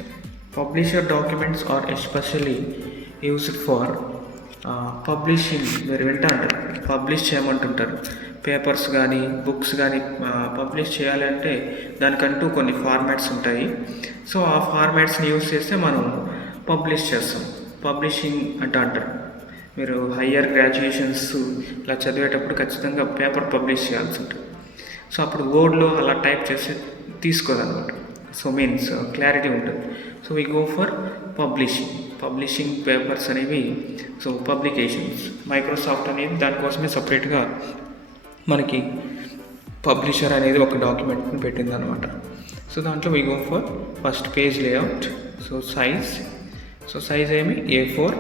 Publisher documents are especially used for publishing. మీరు వింటారు, పబ్లిష్ చేయమంటుంటారు. పేపర్స్ కానీ బుక్స్ కానీ పబ్లిష్ చేయాలంటే దానికంటూ కొన్ని ఫార్మాట్స్ ఉంటాయి. సో ఆ ఫార్మాట్స్ని యూజ్ చేస్తే మనం పబ్లిష్ చేస్తాం. పబ్లిషింగ్ అంటారు. మీరు హయ్యర్ గ్రాడ్యుయేషన్స్ ఇలా చదివేటప్పుడు ఖచ్చితంగా పేపర్ పబ్లిష్ చేయాల్సి ఉంటుంది. సో అప్పుడు వర్డ్లో అలా టైప్ చేసి తీసుకోదన్నమాట. సో మీన్స్ క్లారిటీ ఉంటుంది. So we go for publishing papers అనేవి. సో పబ్లికేషన్స్ మైక్రోసాఫ్ట్ అనేది దానికోసమే సపరేట్గా మనకి పబ్లిషర్ అనేది ఒక డాక్యుమెంట్ని పెట్టిందనమాట. సో దాంట్లో we go for first page layout. So size ఏమి A4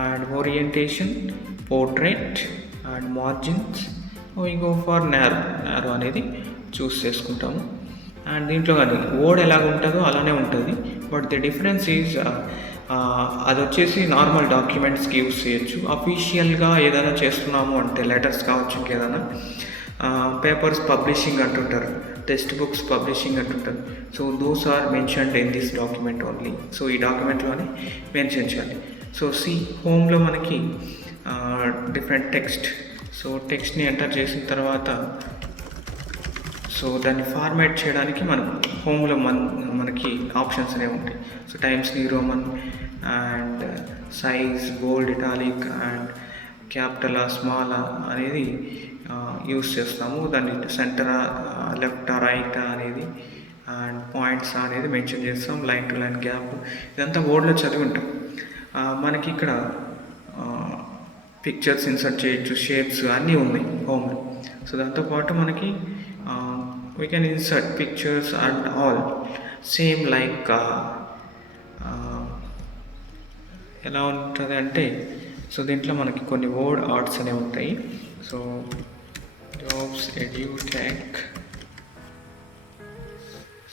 and orientation portrait and margins we go for narrow అనేది చూస్ చేసుకుంటాము. అండ్ దీంట్లో కానీ వర్డ్ ఎలాగ ఉంటుందో అలానే ఉంటుంది. బట్ ది డిఫరెన్స్ ఈజ్ అది వచ్చేసి నార్మల్ డాక్యుమెంట్స్కి యూస్ చేయొచ్చు. అఫీషియల్గా ఏదైనా చేస్తున్నాము అంటే లెటర్స్ కావచ్చు, ఇంకేదైనా పేపర్స్ పబ్లిషింగ్ అంటుంటారు, టెక్స్ట్ బుక్స్ పబ్లిషింగ్ అంటుంటారు. So those are mentioned in this document only. So ఈ డాక్యుమెంట్లోనే మెన్షన్ చేయాలి. సో హోమ్లో మనకి డిఫరెంట్ టెక్స్ట్. సో టెక్స్ట్ని ఎంటర్ చేసిన తర్వాత సో దాన్ని ఫార్మాట్ చేయడానికి మనకు హోమ్లో మనకి ఆప్షన్స్ అనేవి ఉంటాయి. So Times New Roman and size, bold, italic and capital small అనేది యూస్ చేస్తాము. దాన్ని సెంటర్, లెఫ్ట్, రైట్ అనేది అండ్ పాయింట్స్ అనేది మెన్షన్ చేస్తాం. లైన్ టు లైన్ గ్యాప్ ఇదంతా వర్డ్లో చదివి ఉంటాం. మనకి ఇక్కడ పిక్చర్స్ ఇన్సర్ట్ చేయొచ్చు, షేప్స్ అన్నీ ఉన్నాయి హోమ్లో. సో దాంతోపాటు మనకి we can insert pictures and all same like ఎలా ఉంటుంది అంటే, సో దీంట్లో మనకి కొన్ని వర్డ్ ఆర్ట్స్ అనేవి ఉంటాయి. సో జాబ్స్, ఎడ్యూటెక్,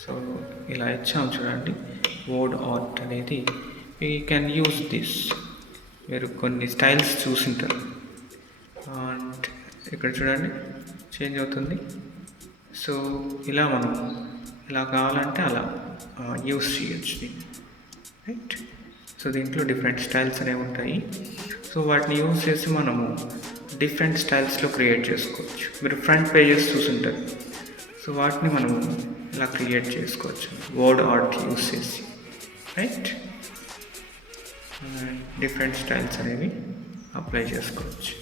సో ఇలా ఇచ్చాము చూడండి. వర్డ్ ఆర్ట్ అనేది వీ కెన్ యూస్ దిస్. మీరు కొన్ని స్టైల్స్ చూసింటారు. అండ్ ఇక్కడ చూడండి చేంజ్ అవుతుంది. సో ఇలా మనం ఇలా కావాలంటే అలా యూస్ చేయొచ్చు దీన్ని, రైట్. సో దీంట్లో డిఫరెంట్ స్టైల్స్ అనేవి ఉంటాయి. సో వాటిని యూజ్ చేసి మనము డిఫరెంట్ స్టైల్స్లో క్రియేట్ చేసుకోవచ్చు. మీరు ఫ్రంట్ పేజెస్ చూసుంటారు. సో వాటిని మనము ఇలా క్రియేట్ చేసుకోవచ్చు వర్డ్ ఆర్ట్ యూజ్ చేసి, రైట్. డిఫరెంట్ స్టైల్స్ అనేవి అప్లై చేసుకోవచ్చు.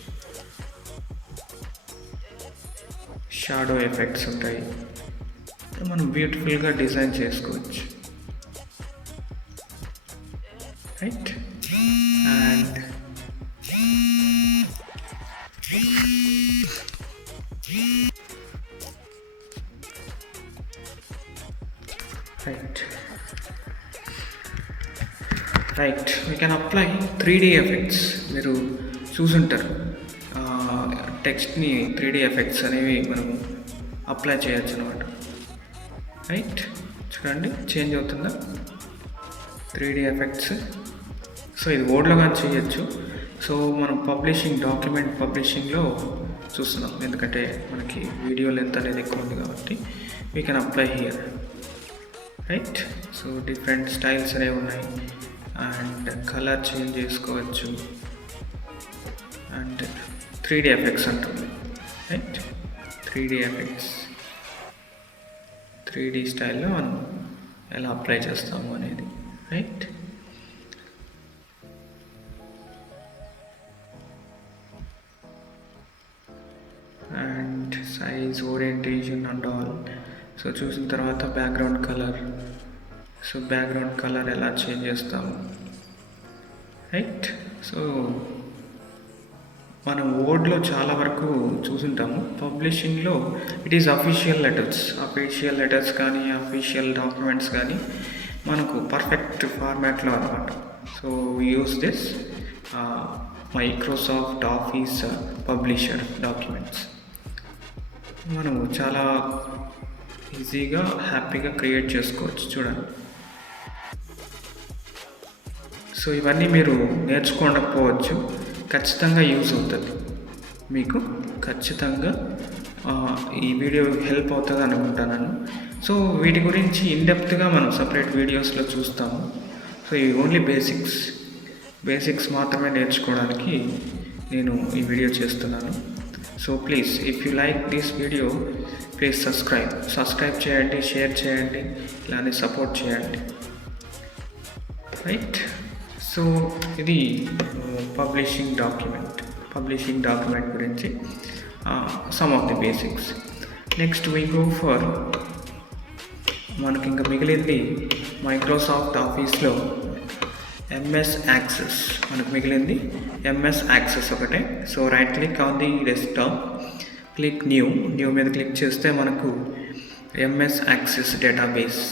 షాడో ఎఫెక్ట్స్ ఉంటాయి, మనం బ్యూటిఫుల్గా డిజైన్ చేసుకోవచ్చు, right. And right we can apply 3D effects. మీరు చూసుంటారు టెక్స్ట్ని 3D ఎఫెక్ట్స్ అనేవి మనం అప్లై చేయొచ్చు అనమాట, రైట్. చూడండి చేంజ్ అవుతుందా 3D ఎఫెక్ట్స్. సో ఇది వర్డ్లో కానీ చేయొచ్చు. సో మనం డాక్యుమెంట్ పబ్లిషింగ్లో చూస్తున్నాం, ఎందుకంటే మనకి వీడియో లెంత్ అనేది ఎక్కువ ఉంది కాబట్టి we can apply here, right. So different styles అనేవి ఉన్నాయి. అండ్ కలర్ చేంజ్ చేసుకోవచ్చు. అండ్ 3D ఎఫెక్ట్స్ అంటుంది, రైట్. 3D ఎఫెక్ట్స్ 3D స్టైల్లో మనం ఎలా అప్లై చేస్తాము అనేది, right. And size, orientation and all. So చూసిన తర్వాత background colour. So background colour ఎలా చేంజ్ చేస్తాము, రైట్. సో మనం వర్డ్లో చాలా వరకు చూసుంటాము. పబ్లిషింగ్లో ఇట్ ఈస్ అఫీషియల్ లెటర్స్ కానీ అఫీషియల్ డాక్యుమెంట్స్ కానీ మనకు పర్ఫెక్ట్ ఫార్మాట్లో అనమాట. So use this Microsoft office publisher documents. మనము చాలా ఈజీగా హ్యాపీగా క్రియేట్ చేసుకోవచ్చు, చూడండి. సో ఇవన్నీ మీరు నేర్చుకోకపోవచ్చు, ఖచ్చితంగా యూజ్ అవుతుంది మీకు. ఖచ్చితంగా ఈ వీడియో హెల్ప్ అవుతుంది అనుకుంటున్నాను. సో వీటి గురించి ఇన్డెప్త్గా మనం సపరేట్ వీడియోస్లో చూస్తాము. సో ఇవి ఓన్లీ బేసిక్స్ మాత్రమే నేర్చుకోవడానికి నేను ఈ వీడియో చేస్తున్నాను. So please if you like this video please subscribe చేయండి, షేర్ చేయండి, ఇలానే సపోర్ట్ చేయండి, రైట్. సో ఇది పబ్లిషింగ్ డాక్యుమెంట్ గురించి some of the basics. Next we go for మనకి ఇంకా మిగిలింది మైక్రోసాఫ్ట్ ఆఫీస్లో MS యాక్సెస్. మనకు మిగిలింది MS యాక్సెస్ ఒకటే. So right click on the desktop, click new మీద క్లిక్ చేస్తే మనకు MS యాక్సెస్ డేటాబేస్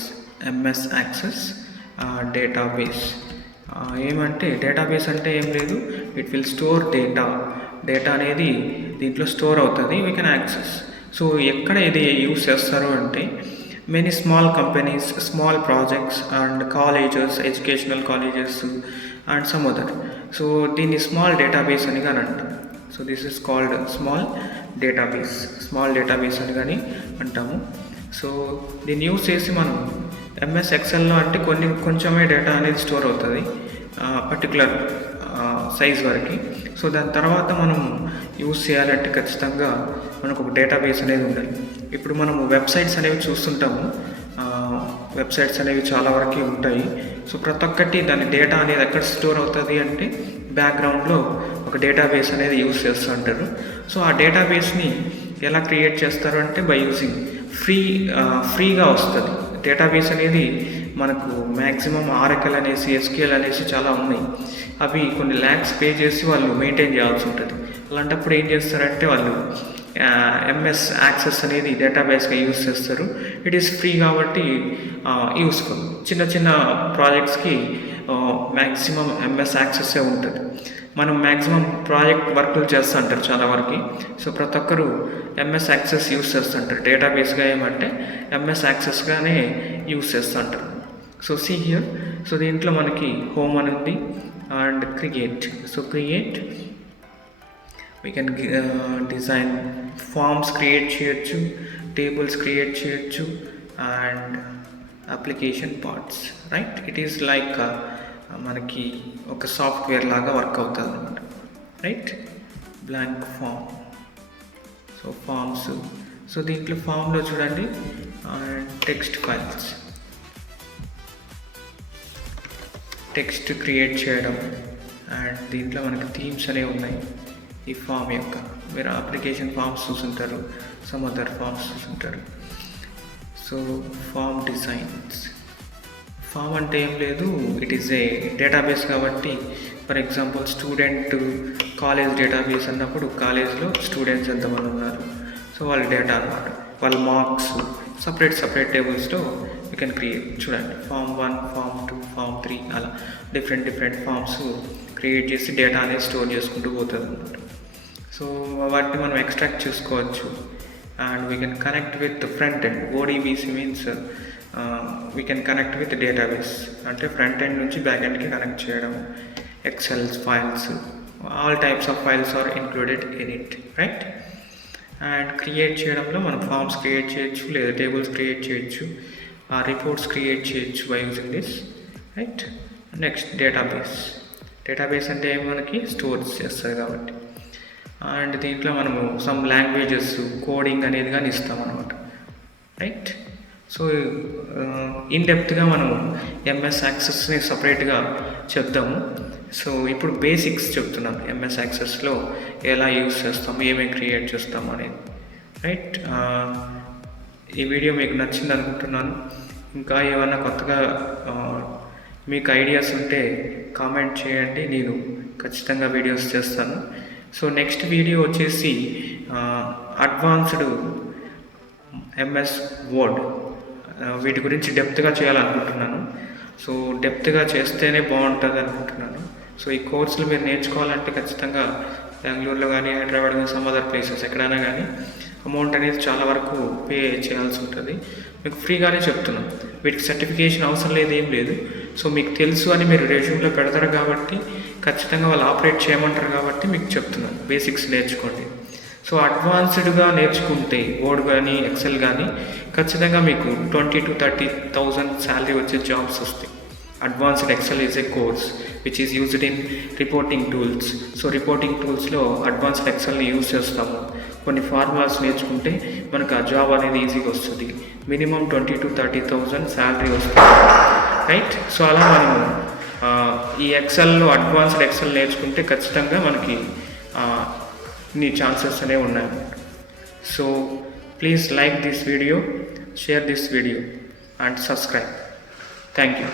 ఏమంటే డేటాబేస్ అంటే ఏం లేదు, it will store data data అనేది దీంట్లో స్టోర్ అవుతుంది, వీ కెన్ యాక్సెస్. సో ఎక్కడ ఇది యూస్ చేస్తారు అంటే many small companies, small projects and colleges, educational colleges and some other. So దీన్ని స్మాల్ డేటాబేస్ అని కానీ అంటాం. So this is called small database అని కానీ అంటాము. సో దీన్ని యూస్ చేసి మనం ఎంఎస్ ఎక్సెల్లో అంటే కొంచెమే డేటా అనేది స్టోర్ అవుతుంది పర్టికులర్ సైజ్ వరకు. సో దాని తర్వాత మనం యూస్ చేయాలంటే ఖచ్చితంగా మనకు ఒక డేటాబేస్ అనేది ఉండాలి. ఇప్పుడు మనము వెబ్సైట్స్ అనేవి చూస్తుంటాము, వెబ్సైట్స్ అనేవి చాలా వరకు ఉంటాయి. సో ప్రతి ఒక్కటి దాని డేటా అనేది ఎక్కడ స్టోర్ అవుతుంది అంటే బ్యాక్గ్రౌండ్లో ఒక డేటాబేస్ అనేది యూస్ చేస్తూ ఉంటారు. సో ఆ డేటాబేస్ని ఎలా క్రియేట్ చేస్తారు అంటే బై యూజింగ్ ఫ్రీగా వస్తుంది. డేటాబేస్ అనేది మనకు మ్యాక్సిమం ఆర్ఎక్ఎల్ అనేసి, ఎస్క్యూఎల్ అనేసి చాలా ఉన్నాయి. అవి కొన్ని ల్యాక్స్ పే చేసి వాళ్ళు మెయింటైన్ చేయాల్సి ఉంటుంది. అలాంటప్పుడు ఏం చేస్తారంటే వాళ్ళు ఎంఎస్ యాక్సెస్ అనేది డేటాబేస్గా యూస్ చేస్తారు. ఇట్ ఈస్ ఫ్రీ కాబట్టి యూస్ఫుల్. చిన్న ప్రాజెక్ట్స్కి మ్యాక్సిమం ఎంఎస్ యాక్సెస్సే ఉంటుంది. మనం మ్యాక్సిమం ప్రాజెక్ట్ వర్కులు చేస్తూ ఉంటారు చాలా వరకు. సో ప్రతి ఒక్కరు ఎంఎస్ యాక్సెస్ యూస్ చేస్తుంటారు. డేటాబేస్గా ఏమంటే ఎంఎస్ యాక్సెస్గానే యూస్ చేస్తూ ఉంటారు. సో సీ హియర్, సో దీంట్లో మనకి హోమ్ అని ఉంది and create. So create we can design forms create చేయొచ్చు, టేబుల్స్ క్రియేట్ చేయొచ్చు and application parts, right. It is like మనకి ఒక సాఫ్ట్వేర్ లాగా వర్క్ అవుతుంది అన్నమాట, right. Blank form, so forms. So దీంట్లో ఫామ్లో చూడండి టెక్స్ట్ ఫైల్స్, టెక్స్ట్ క్రియేట్ చేయడం అండ్ దీంట్లో మనకి థీమ్స్ అనేవి ఉన్నాయి. ఈ ఫామ్ యొక్క మీరు అప్లికేషన్ ఫామ్స్ చూసుంటారు, సమ్ అదర్ ఫామ్స్ చూసుంటారు. సో ఫామ్ డిజైన్స్, ఫామ్ అంటే ఏం లేదు, ఇట్ ఈస్ ఏ డేటాబేస్ కాబట్టి for example student college database అన్నప్పుడు కాలేజ్లో స్టూడెంట్స్ ఎంతమంది ఉన్నారు, సో వాళ్ళ డేటా అన్నమాట, వాళ్ళ మార్క్స్ సపరేట్ టేబుల్స్లో యూ కెన్ క్రియేట్. చూడండి ఫామ్ 1, ఫామ్ 2, ఫామ్ 3 అలా డిఫరెంట్ ఫామ్స్ క్రియేట్ చేసి డేటా అనేది స్టోర్ చేసుకుంటూ పోతుంది అన్నమాట. సో వాటిని మనం ఎక్స్ట్రాక్ట్ చేసుకోవచ్చు and we can connect with front end. ODBC means we can connect with database, అంటే ఫ్రంట్ ఎండ్ నుంచి బ్యాక్ ఎండ్కి కనెక్ట్ చేయడం. Excels files, all types of files are included in it, right. And create చేయడంలో మనం forms create చేయొచ్చు, లేదా tables create చేయొచ్చు, reports create చేయొచ్చు by using this, right. Next database అంటే మనకి స్టోర్ చేస్తుంది కాబట్టి. అండ్ దీంట్లో మనము సమ్ లాంగ్వేజెస్ కోడింగ్ అనేది కానీ ఇస్తాం అనమాట, రైట్. సో ఇన్ డెప్త్గా మనం ఎంఎస్ యాక్సెస్ని సపరేట్గా చెప్దాము. సో ఇప్పుడు బేసిక్స్ చెప్తున్నాను, ఎంఎస్ యాక్సెస్లో ఎలా యూస్ చేస్తాము, ఏమేమి క్రియేట్ చేస్తాము అనేది, రైట్. ఈ వీడియో మీకు నచ్చింది అనుకుంటున్నాను. ఇంకా ఏమన్నా కొత్తగా మీకు ఐడియాస్ ఉంటే కామెంట్ చేయండి, నేను ఖచ్చితంగా వీడియోస్ చేస్తాను. సో నెక్స్ట్ వీడియో వచ్చేసి అడ్వాన్స్డ్ ఎంఎస్ వర్డ్, వీటి గురించి డెప్త్గా చేయాలనుకుంటున్నాను. సో డెప్త్గా చేస్తేనే బాగుంటుంది అనుకుంటున్నాను. సో ఈ కోర్సులు మీరు నేర్చుకోవాలంటే ఖచ్చితంగా బెంగళూరులో కానీ, హైదరాబాద్ కానీ, సమ్ అదర్ ప్లేసెస్ ఎక్కడైనా కానీ అమౌంట్ అనేది చాలా వరకు పే చేయాల్సి ఉంటుంది. మీకు ఫ్రీగానే చెప్తున్నాను, వీటికి సర్టిఫికేషన్ అవసరం లేదు, ఏం లేదు. సో మీకు తెలుసు అని మీరు రెజ్యూమ్లో పెడతారు కాబట్టి ఖచ్చితంగా వాళ్ళు ఆపరేట్ చేయమంటారు కాబట్టి మీకు చెప్తున్నాను, బేసిక్స్ నేర్చుకోండి. సో అడ్వాన్స్డ్గా నేర్చుకుంటే వర్డ్ కానీ, ఎక్సెల్ కానీ ఖచ్చితంగా మీకు 20,000 to 30,000 శాలరీ వచ్చే జాబ్స్ వస్తాయి. Advanced excel is a course which is used in reporting tools. So reporting టూల్స్లో అడ్వాన్స్డ్ ఎక్సెల్ని యూజ్ చేస్తాము. కొన్ని ఫార్ములాస్ నేర్చుకుంటే మనకు ఆ జాబ్ అనేది ఈజీగా వస్తుంది. మినిమం 20,000 to 30,000 శాలరీ వస్తుంది, రైట్. సో అలా మనము ఈ ఎక్సెల్లో అడ్వాన్స్డ్ ఎక్సెల్ నేర్చుకుంటే ఖచ్చితంగా మనకి ఇన్ని ఛాన్సెస్ అనేవి ఉన్నాయి. So please like this video, share this video and subscribe. Thank you.